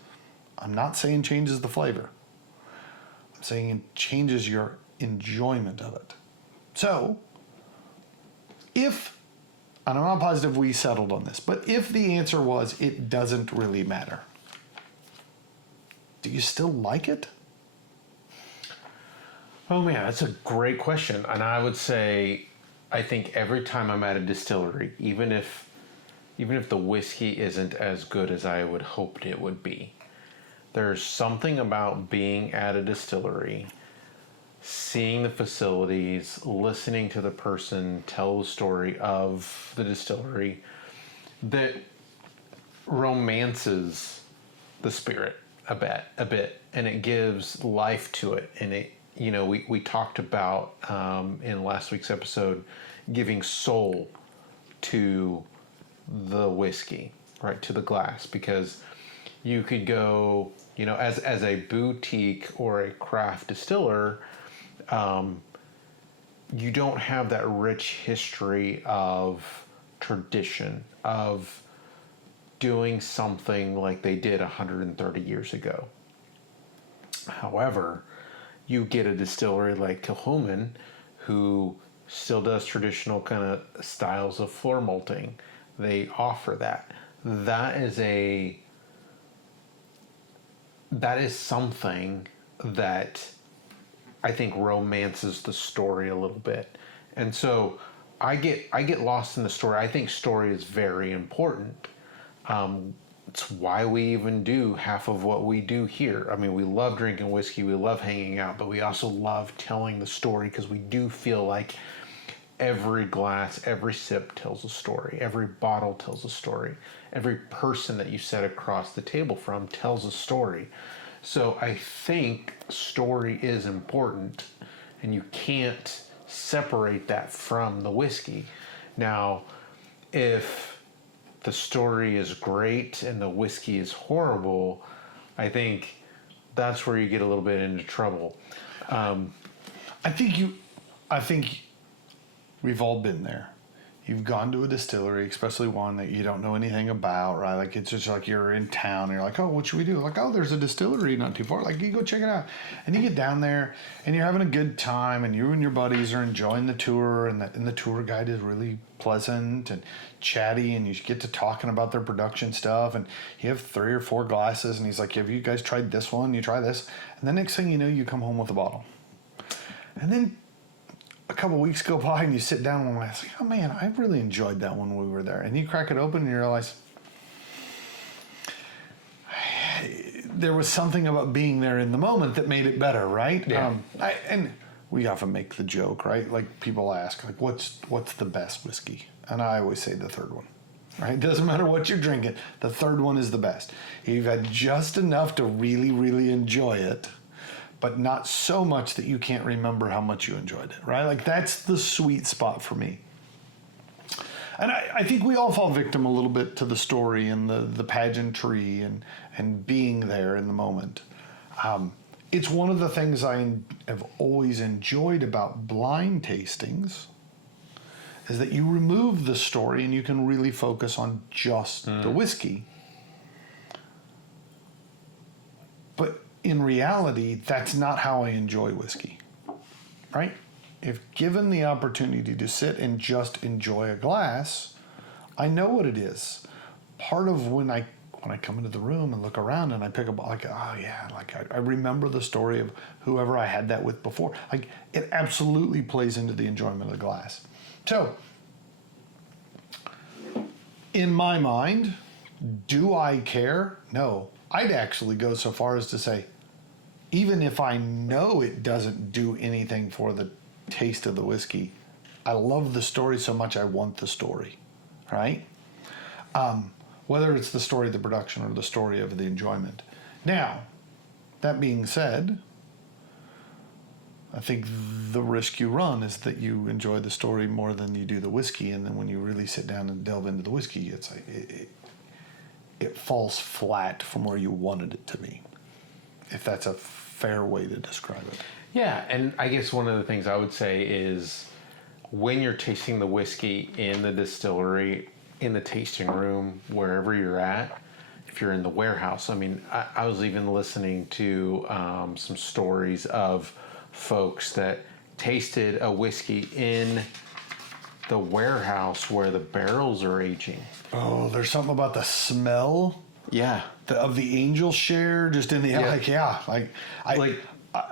I'm not saying changes the flavor. I'm saying it changes your enjoyment of it. So, and I'm not positive we settled on this, but if the answer was it doesn't really matter, do you still like it? Oh man, that's a great question. And I would say, I think every time I'm at a distillery, even if the whiskey isn't as good as I would hoped it would be, there's something about being at a distillery, seeing the facilities, listening to the person tell the story of the distillery that romances the spirit a bit, and it gives life to it. And it, we talked about in last week's episode giving soul to the whiskey, right, to the glass, because you could go, as a boutique or a craft distiller, you don't have that rich history of tradition of doing something like they did 130 years ago. However, you get a distillery like Kilchoman, who still does traditional kind of styles of floor malting. They offer that. That is something that I think romances the story a little bit. And so I get lost in the story. I think story is very important. it's why we even do half of what we do here. I mean, we love drinking whiskey, we love hanging out, but we also love telling the story, because we do feel like every glass, every sip tells a story. Every bottle tells a story. Every person that you sit across the table from tells a story. So I think story is important, and you can't separate that from the whiskey. Now, if the story is great and the whiskey is horrible, I think that's where you get a little bit into trouble. I think we've all been there. You've gone to a distillery, especially one that you don't know anything about, right? Like, it's just like you're in town and you're like, oh, what should we do? Like, oh, there's a distillery not too far. Like, you go check it out. And you get down there and you're having a good time, and you and your buddies are enjoying the tour, and the tour guide is really pleasant and chatty, and you get to talking about their production stuff, and you have 3 or 4 glasses, and he's like, have you guys tried this one? You try this. And the next thing you know, you come home with a bottle. And then a couple weeks go by and you sit down and I'm like, oh man, I really enjoyed that when we were there. And you crack it open and you realize there was something about being there in the moment that made it better, right? Yeah. And we often make the joke, right? Like, people ask, like, what's the best whiskey? And I always say the third one, right? It doesn't matter what you're drinking. The third one is the best. You've had just enough to really, really enjoy it, but not so much that you can't remember how much you enjoyed it, right? Like, that's the sweet spot for me. And I think we all fall victim a little bit to the story and the pageantry and being there in the moment. It's one of the things I have always enjoyed about blind tastings, is that you remove the story and you can really focus on just the whiskey. But in reality, that's not how I enjoy whiskey, right? If given the opportunity to sit and just enjoy a glass, I know what it is. Part of when I come into the room and look around and I pick up, like, oh yeah, like I remember the story of whoever I had that with before. Like, it absolutely plays into the enjoyment of the glass. So, in my mind, do I care? No. I'd actually go so far as to say, even if I know it doesn't do anything for the taste of the whiskey, I love the story so much I want the story, right? Whether it's the story of the production or the story of the enjoyment. Now, that being said, I think the risk you run is that you enjoy the story more than you do the whiskey, and then when you really sit down and delve into the whiskey, it's like it falls flat from where you wanted it to be, if that's a fair way to describe it. Yeah, and I guess one of the things I would say is when you're tasting the whiskey in the distillery, in the tasting room, wherever you're at, if you're in the warehouse, I mean, I was even listening to some stories of folks that tasted a whiskey in the warehouse where the barrels are aging. Oh, there's something about the smell. Yeah. Of the angel share just in the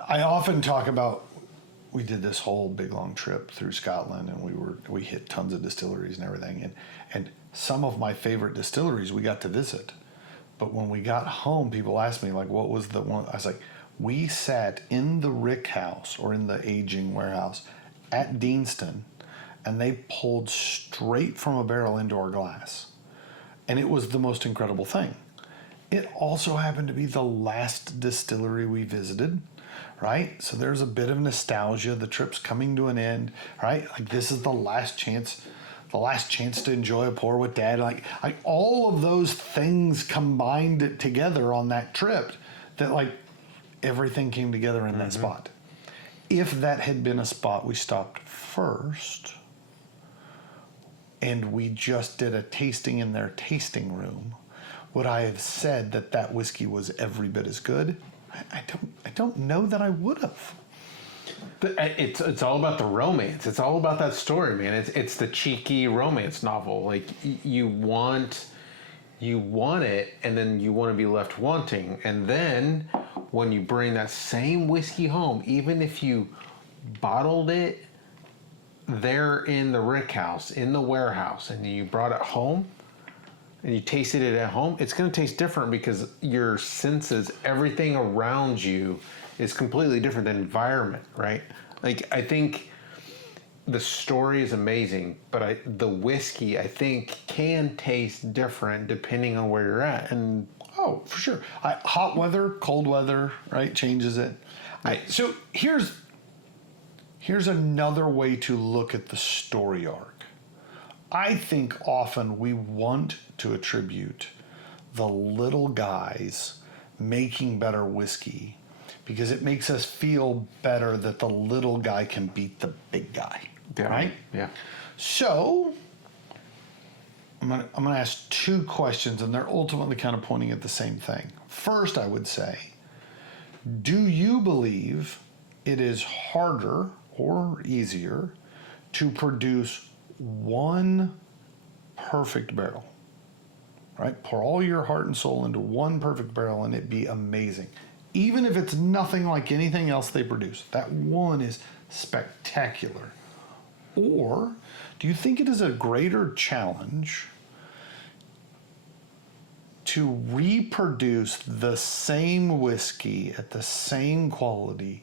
I often talk about, we did this whole big long trip through Scotland, and we hit tons of distilleries and everything, and some of my favorite distilleries we got to visit, but when we got home, people asked me, like, what was the one? I was like, we sat in the rick house, or in the aging warehouse at Deanston, and they pulled straight from a barrel into our glass, and it was the most incredible thing. It also happened to be the last distillery we visited, right? So there's a bit of nostalgia. The trip's coming to an end, right? Like, this is the last chance to enjoy a pour with Dad. Like all of those things combined together on that trip, that like everything came together in that spot. If that had been a spot we stopped first and we just did a tasting in their tasting room, would I have said that whiskey was every bit as good? I don't know that I would have. It's all about the romance. It's all about that story, man. It's the cheeky romance novel. Like, you want it, and then you want to be left wanting. And then when you bring that same whiskey home, even if you bottled it there in the rick house, in the warehouse, and you brought it home, and you tasted it at home, it's going to taste different because your senses, everything around you is completely different than environment, right? Like, I think the story is amazing, but the whiskey, I think, can taste different depending on where you're at. And oh, for sure. Hot weather, cold weather, right, changes it. So here's another way to look at the story arc. I think often we want to attribute the little guys making better whiskey because it makes us feel better that the little guy can beat the big guy, right? Yeah. So I'm gonna ask two questions, and they're ultimately kind of pointing at the same thing. First, I would say, do you believe it is harder or easier to produce one perfect barrel? Right? Pour all your heart and soul into one perfect barrel and it be amazing. Even if it's nothing like anything else they produce, that one is spectacular. Or do you think it is a greater challenge to reproduce the same whiskey at the same quality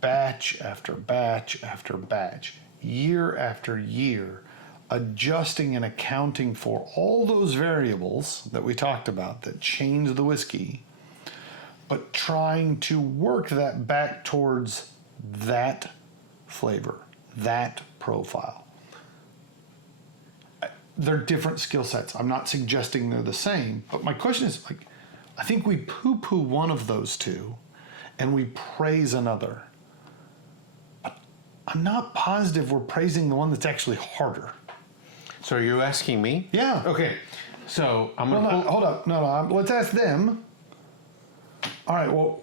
batch after batch after batch, year after year, adjusting and accounting for all those variables that we talked about that change the whiskey, but trying to work that back towards that flavor, that profile? They're different skill sets. I'm not suggesting they're the same, but my question is, like, I think we poo-poo one of those two and we praise another. But I'm not positive we're praising the one that's actually harder. So are you asking me? Yeah. Okay. So I'm going to hold up. No, let's ask them. All right, well,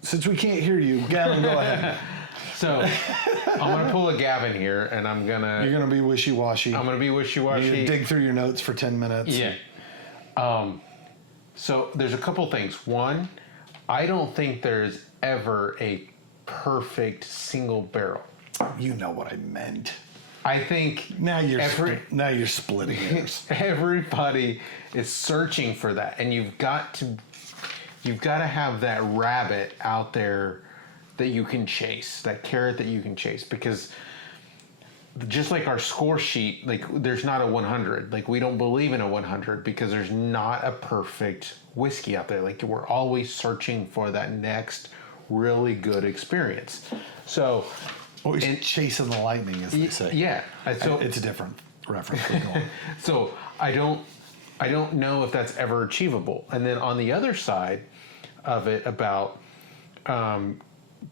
since we can't hear you, Gavin, go ahead. So I'm going to pull a Gavin here, and You're going to be wishy-washy. I'm going to be wishy-washy. You're going to dig through your notes for 10 minutes. Yeah. So there's a couple things. One, I don't think there's ever a perfect single barrel. You know what I meant. I think Now you're splitting hairs. Everybody is searching for that, and you've got to have that rabbit out there that you can chase, that carrot that you can chase, because just like our score sheet, like, there's not a 100. Like, we don't believe in a 100 because there's not a perfect whiskey out there. Like, we're always searching for that next really good experience. So Always chasing the lightning, as they say. yeah. So it's a different reference. We're going. So I don't know if that's ever achievable. And then on the other side of it, about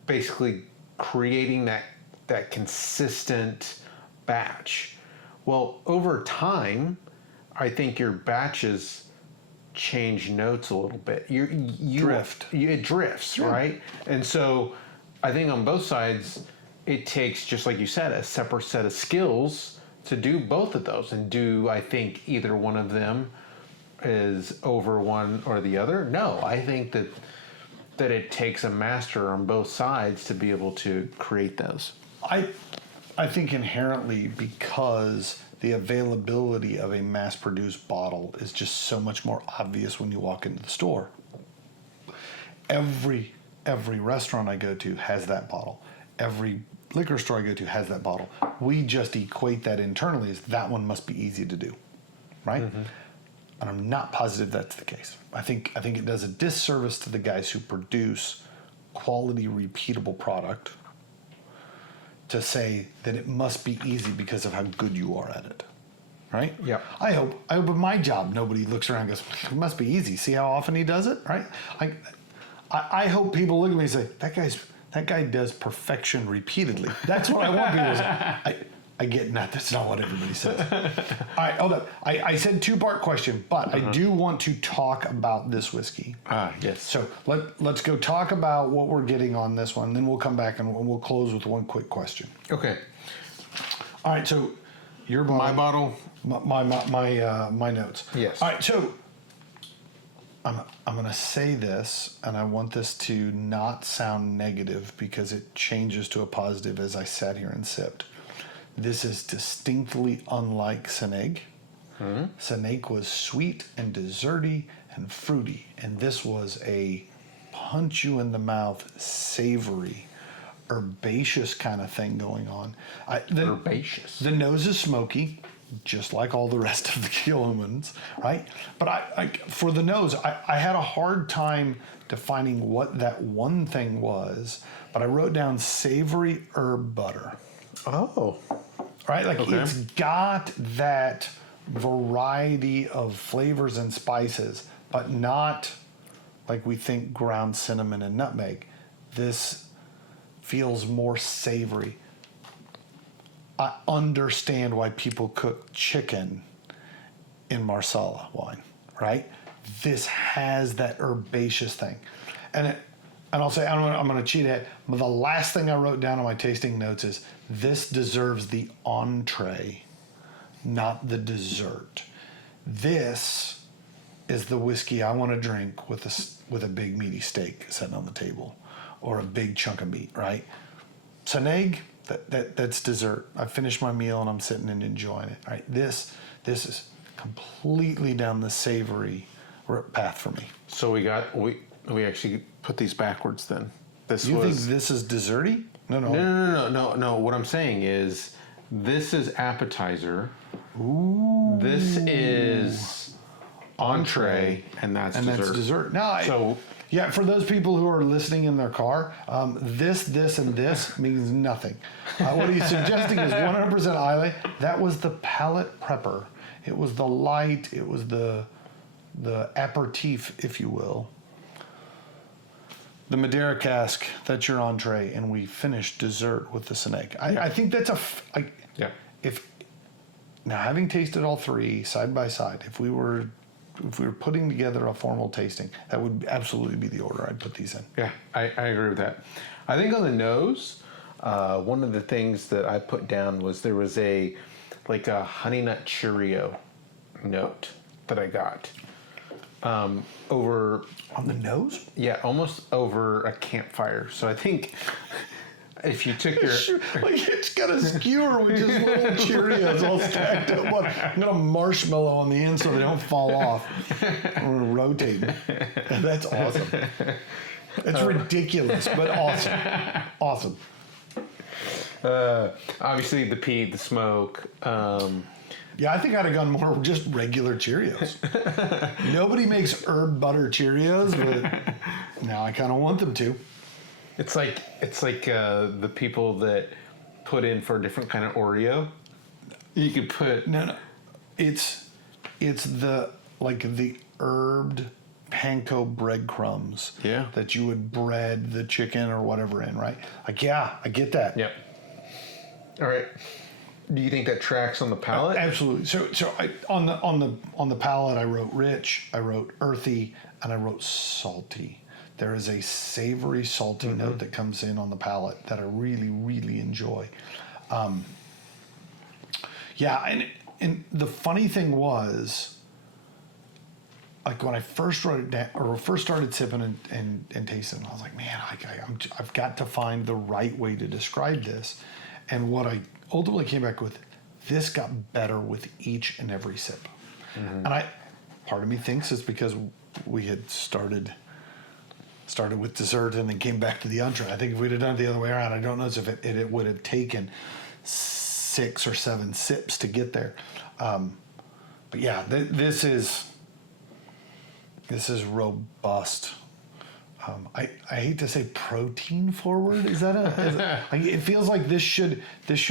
basically creating that consistent batch. Well, over time, I think your batches change notes a little bit. You Drift. It drifts, yeah. Right? And so I think on both sides, it takes, just like you said, a separate set of skills to do both of those. And do I think either one of them is over one or the other? No, I think that it takes a master on both sides to be able to create those. I think inherently, because the availability of a mass-produced bottle is just so much more obvious when you walk into the store. Every restaurant I go to has that bottle. Every liquor store I go to has that bottle. We just equate that internally as that one must be easy to do, right? Mm-hmm. And I'm not positive that's the case. I think it does a disservice to the guys who produce quality, repeatable product to say that it must be easy because of how good you are at it, right? Yeah. I hope in my job nobody looks around and goes, it must be easy. See how often he does it, right? I hope people look at me and say, that guy does perfection repeatedly. That's what I want people to say. I get that. That's not what everybody says. All right, hold up. I said two-part question, but I do want to talk about this whiskey. Yes. So let's go talk about what we're getting on this one. Then we'll come back and we'll close with one quick question. Okay. All right. So your bottle. My bottle. My notes. Yes. All right. So I'm going to say this, and I want this to not sound negative because it changes to a positive as I sat here and sipped. This is distinctly unlike Sanaig. Sanaig was sweet and desserty and fruity, and this was a punch you in the mouth, savory, herbaceous kind of thing going on. Herbaceous. The nose is smoky, just like all the rest of the Kilchomans, right? But I for the nose, I had a hard time defining what that one thing was, but I wrote down savory herb butter. Oh. Right? Like Okay. it's got that variety of flavors and spices, but not like we think ground cinnamon and nutmeg. This feels more savory. I understand why people cook chicken in Marsala wine, right? This has that herbaceous thing. And I'll say, I'm going to cheat at, but the last thing I wrote down on my tasting notes is this deserves the entree, not the dessert. This is the whiskey I want to drink with a big meaty steak sitting on the table or a big chunk of meat, right? Sanaig, that's dessert. I finished my meal and I'm sitting and enjoying it, right? This is completely down the savory path for me. So we actually put these backwards then. You think this is desserty? No. No. What I'm saying is this is appetizer. Ooh. This is entree, and that's dessert. No, yeah, for those people who are listening in their car, this, and this means nothing. What he's suggesting is 100% Islay. That was the palate prepper. It was the light. It was the aperitif, if you will. The Madeira cask, that's your entree, and we finished dessert with the Sanaig. I think that's yeah. Now, having tasted all three side by side, if we were putting together a formal tasting, that would absolutely be the order I'd put these in. Yeah, I agree with that. I think on the nose, one of the things that I put down was there was a honey nut Cheerio note that I got over on the nose. Yeah, almost over a campfire. So I think if you took your like it's got a skewer with just little Cheerios all stacked up. I'm gonna marshmallow on the end so they don't fall off. I'm gonna rotate. That's awesome. It's ridiculous, but awesome. Obviously the pea, the smoke. Yeah, I think I'd have gone more just regular Cheerios. Nobody makes herb butter Cheerios, but now I kind of want them to. It's like the people that put in for a different kind of Oreo. You could put no. It's the herbed panko breadcrumbs. Yeah. That you would bread the chicken or whatever in, right? Like, yeah, I get that. Yep. All right. Do you think that tracks on the palate? Absolutely. So on the palate, I wrote rich, I wrote earthy, and I wrote salty. There is a savory, salty note that comes in on the palate that I really, really enjoy. And the funny thing was, like when I first wrote it down, or first started sipping and tasting, I was like, man, I've got to find the right way to describe this. And what I ultimately came back with, this got better with each and every sip. And part of me thinks it's because we had started with dessert and then came back to the entree. I think if we'd have done it the other way around, I don't know if it would have taken 6 or 7 sips to get there. But yeah, this is robust. I hate to say protein forward. Is that it feels like this should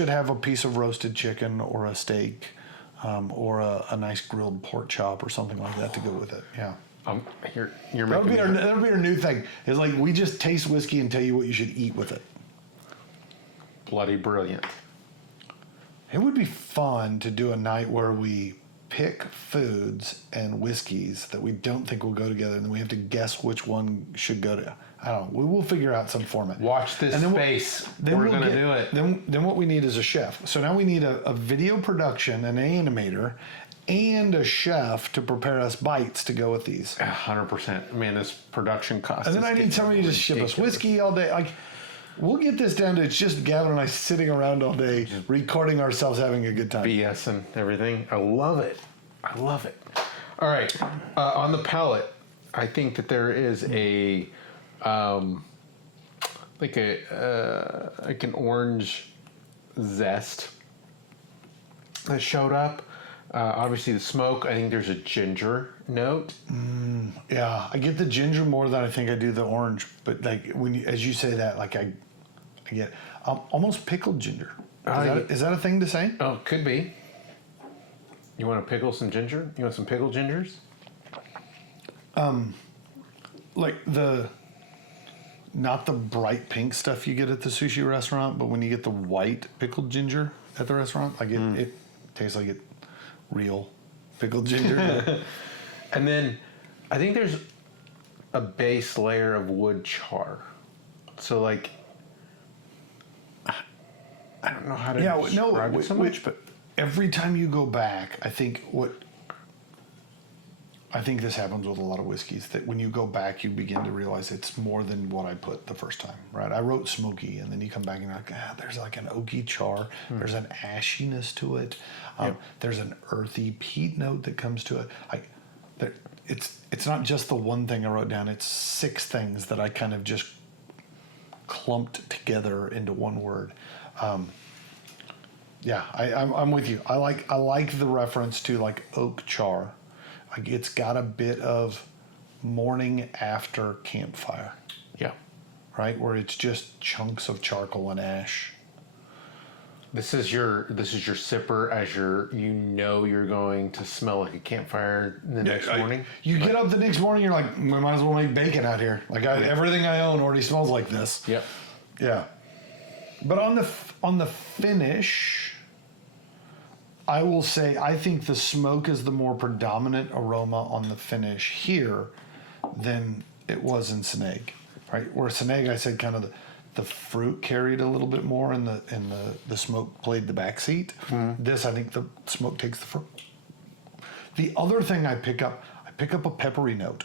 have a piece of roasted chicken or a steak, or a nice grilled pork chop or something like that to go with it. Yeah. You're That'll making be our new thing. Is like we just taste whiskey and tell you what you should eat with it. bloody brilliant. It would be fun to do a night where we pick foods and whiskeys that we don't think will go together, and then we have to guess which one should go to. I don't know. We will figure out some format. Watch this space. We're going to do it. Then what we need is a chef. So now we need a video production, an animator, and a chef to prepare us bites to go with these. 100%. Man, this production cost. And then I need somebody to ship us whiskey all day. Like, we'll get this down to it's just Gavin and I sitting around all day, recording ourselves having a good time. BS and everything. I love it. I love it. All right. On the palate, I think that there is a like an orange zest that showed up. Obviously, the smoke. I think there's a ginger note. Yeah, I get the ginger more than I think I do the orange. But like as you say that, like I get almost pickled ginger. Is that a thing to say? Oh, could be. You want to pickle some ginger? You want some pickled gingers? Like not the bright pink stuff you get at the sushi restaurant, but when you get the white pickled ginger at the restaurant, like it tastes like real pickled ginger. And then I think there's a base layer of wood char. So like, I don't know how to describe it so much, but every time you go back, I think this happens with a lot of whiskeys, that when you go back, you begin to realize it's more than what I put the first time, right? I wrote smoky, and then you come back and you're like, there's like an oaky char. There's an ashiness to it. There's an earthy peat note that comes to it. It's not just the one thing I wrote down. It's 6 things that I kind of just clumped together into one word. I'm with you. I like the reference to like oak char. Like it's got a bit of morning after campfire. Yeah. Right? Where it's just chunks of charcoal and ash. This is your sipper as you're going to smell like a campfire the next morning. You get up the next morning, you're like, we might as well make bacon out here. Like everything I own already smells like this. Yep. Yeah. But on the finish, I will say I think the smoke is the more predominant aroma on the finish here than it was in Sanaig, right? Where Sanaig, I said kind of the fruit carried a little bit more, and the smoke played the back seat. This, I think the smoke takes the front. The other thing I pick up a peppery note.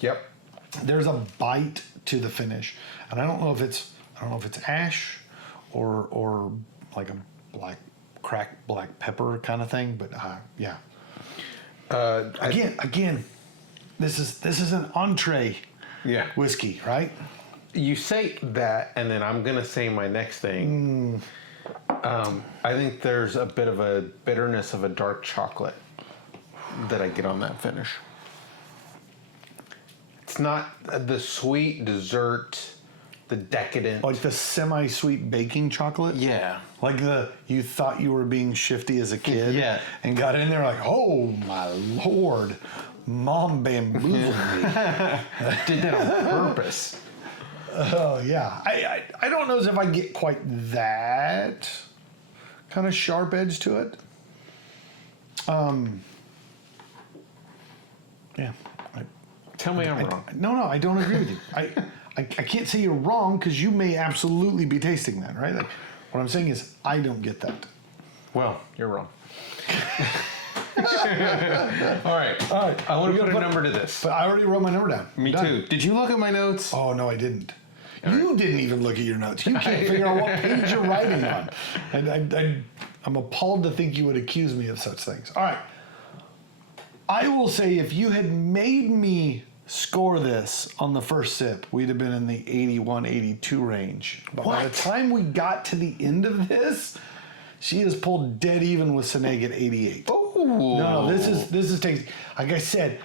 Yep. There's a bite to the finish, and I don't know if it's ash or like a cracked black pepper kind of thing, but yeah. Again, this is an entree whiskey, right? You say that, and then I'm gonna say my next thing. I think there's a bit of a bitterness of a dark chocolate that I get on that finish. It's not the sweet dessert, the decadent, like the semi-sweet baking chocolate. Yeah, like you thought you were being shifty as a kid. Yeah, and got in there like, oh my lord, mom bamboozled me. Did that on purpose. Oh yeah, I don't know as if I get quite that kind of sharp edge to it. Yeah. Tell me I'm wrong. No, I don't agree with you. I can't say you're wrong because you may absolutely be tasting that, right? Like, what I'm saying is I don't get that. Well, you're wrong. All right. I want to put a number to this. But I already wrote my number down. Me too. Did you look at my notes? Oh, no, I didn't. You didn't even look at your notes. You can't figure out what page you're writing on. And I'm appalled to think you would accuse me of such things. All right. I will say if you had made me score this on the first sip, we'd have been in the 81, 82 range. But by the time we got to the end of this, she has pulled dead even with Sanaig at 88. Oh. No, this is tasty. Like I said,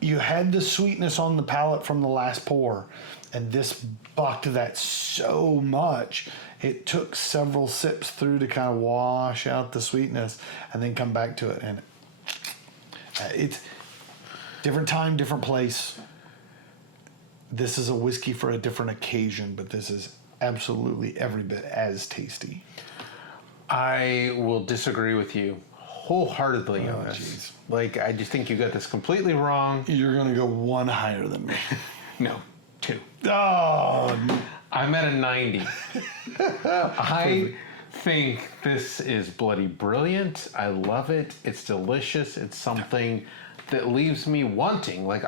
you had the sweetness on the palate from the last pour, and this bucked that so much. It took several sips through to kind of wash out the sweetness and then come back to it. And it's different time, different place. This is a whiskey for a different occasion, but this is absolutely every bit as tasty. I will disagree with you wholeheartedly on this. Geez. Like, I just think you got this completely wrong. You're going to go one higher than me. No, 2. Oh, I'm at a 90. I think this is bloody brilliant. I love it. It's delicious. It's something that leaves me wanting, like,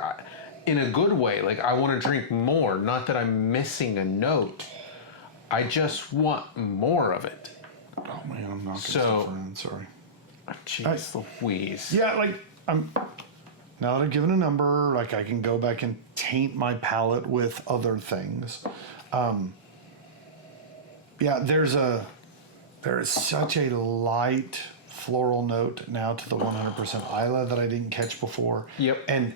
in a good way. Like, I want to drink more. Not that I'm missing a note. I just want more of it. Oh man, I'm not going to stick around. Sorry. Jeez Louise. Yeah, like now that I've given a number, like I can go back and taint my palate with other things. Yeah, there is such a light floral note now to the 100% Islay that I didn't catch before. Yep. And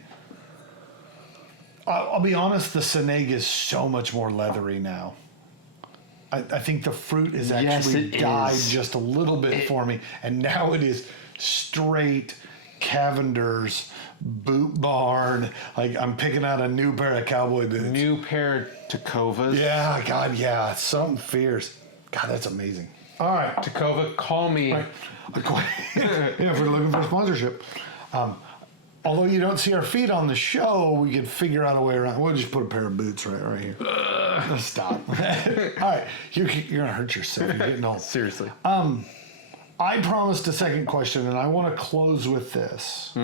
I'll be honest, the Sanaig is so much more leathery now. I think the fruit is actually died just a little bit for me, and now it is straight Cavender's Boot Barn. Like I'm picking out a new pair of cowboy boots. New pair of Tacovas. Yeah, God, yeah, something fierce. God, that's amazing. All right, Tacova, call me. yeah, if we're looking for sponsorship. Although you don't see our feet on the show, we could figure out a way around. We'll just put a pair of boots right here. Stop. All right, you're gonna hurt yourself. You're getting old. Seriously. I promised a second question, and I want to close with this.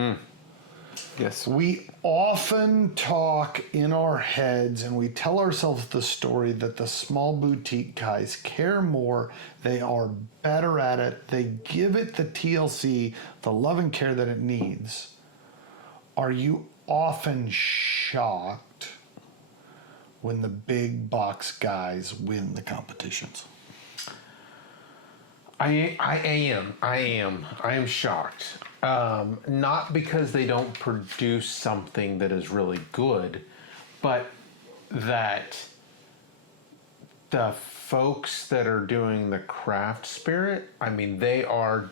Yes. We often talk in our heads, and we tell ourselves the story that the small boutique guys care more. They are better at it. They give it the TLC, the love and care that it needs. Are you often shocked when the big box guys win the competitions? I am shocked. Not because they don't produce something that is really good, but that the folks that are doing the craft spirit, I mean, they are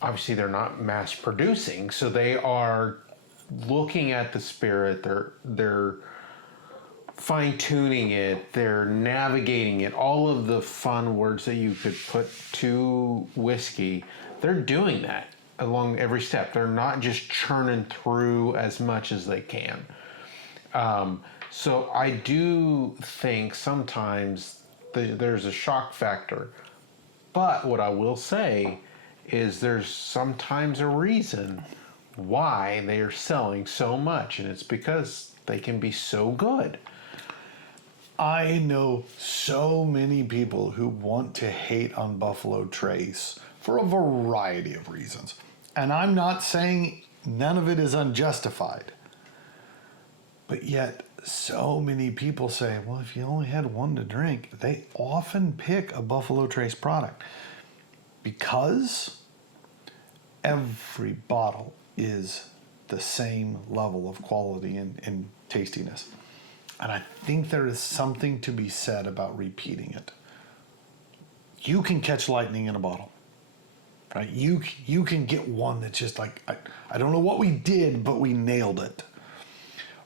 obviously they're not mass producing, so they are looking at the spirit. They're fine tuning it. They're navigating it. All of the fun words that you could put to whiskey, they're doing that along every step. They're not just churning through as much as they can. So I do think sometimes there's a shock factor. But what I will say is there's sometimes a reason why they are selling so much, and it's because they can be so good. I know so many people who want to hate on Buffalo Trace for a variety of reasons. And I'm not saying none of it is unjustified. But yet, so many people say, well, if you only had one to drink, they often pick a Buffalo Trace product because every bottle is the same level of quality and tastiness. And I think there is something to be said about repeating it. You can catch lightning in a bottle, right? You can get one that's just like, I don't know what we did, but we nailed it.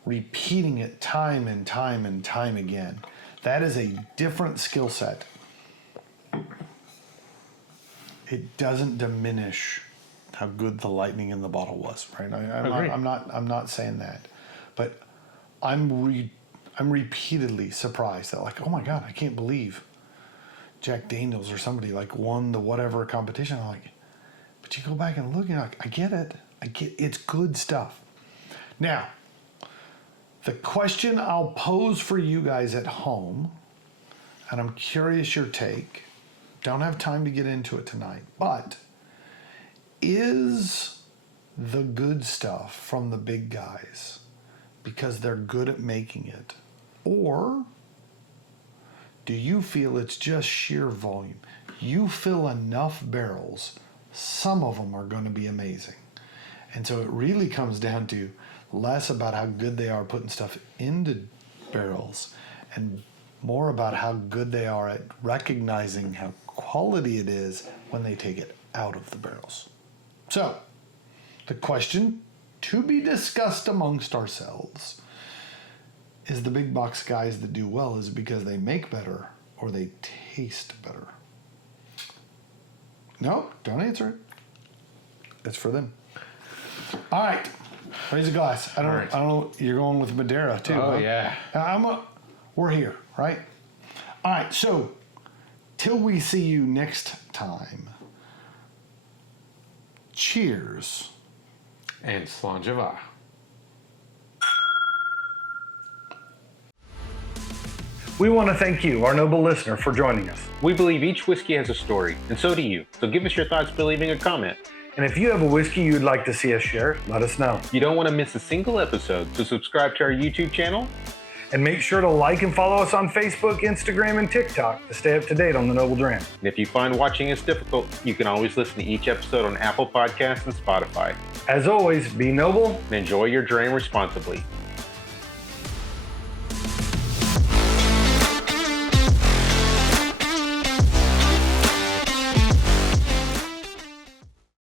Repeating it time and time and time again, that is a different skill set. It doesn't diminish how good the lightning in the bottle was, right? I'm not saying that, but I'm repeatedly surprised that, like, oh my God, I can't believe Jack Daniels or somebody like won the whatever competition. I'm like, but you go back and look and you're like, I get it. It's good stuff. Now, the question I'll pose for you guys at home, and I'm curious your take, don't have time to get into it tonight, but is the good stuff from the big guys because they're good at making it? Or do you feel it's just sheer volume? You fill enough barrels, some of them are going to be amazing. And so it really comes down to less about how good they are putting stuff into barrels and more about how good they are at recognizing how quality it is when they take it out of the barrels. So, the question to be discussed amongst ourselves is the big box guys that do well, is it because they make better or they taste better? No, don't answer it. It's for them. All right, raise a glass. I don't know. You're going with Madeira too. Oh, huh? yeah. We're here, right? All right, so till we see you next time, cheers. And Slàinte. We want to thank you, our noble listener, for joining us. We believe each whiskey has a story, and so do you. So give us your thoughts by leaving a comment. And if you have a whiskey you'd like to see us share, let us know. You don't want to miss a single episode, so subscribe to our YouTube channel. And make sure to like and follow us on Facebook, Instagram, and TikTok to stay up to date on the Noble Dram. And if you find watching us difficult, you can always listen to each episode on Apple Podcasts and Spotify. As always, be noble And enjoy your dram responsibly.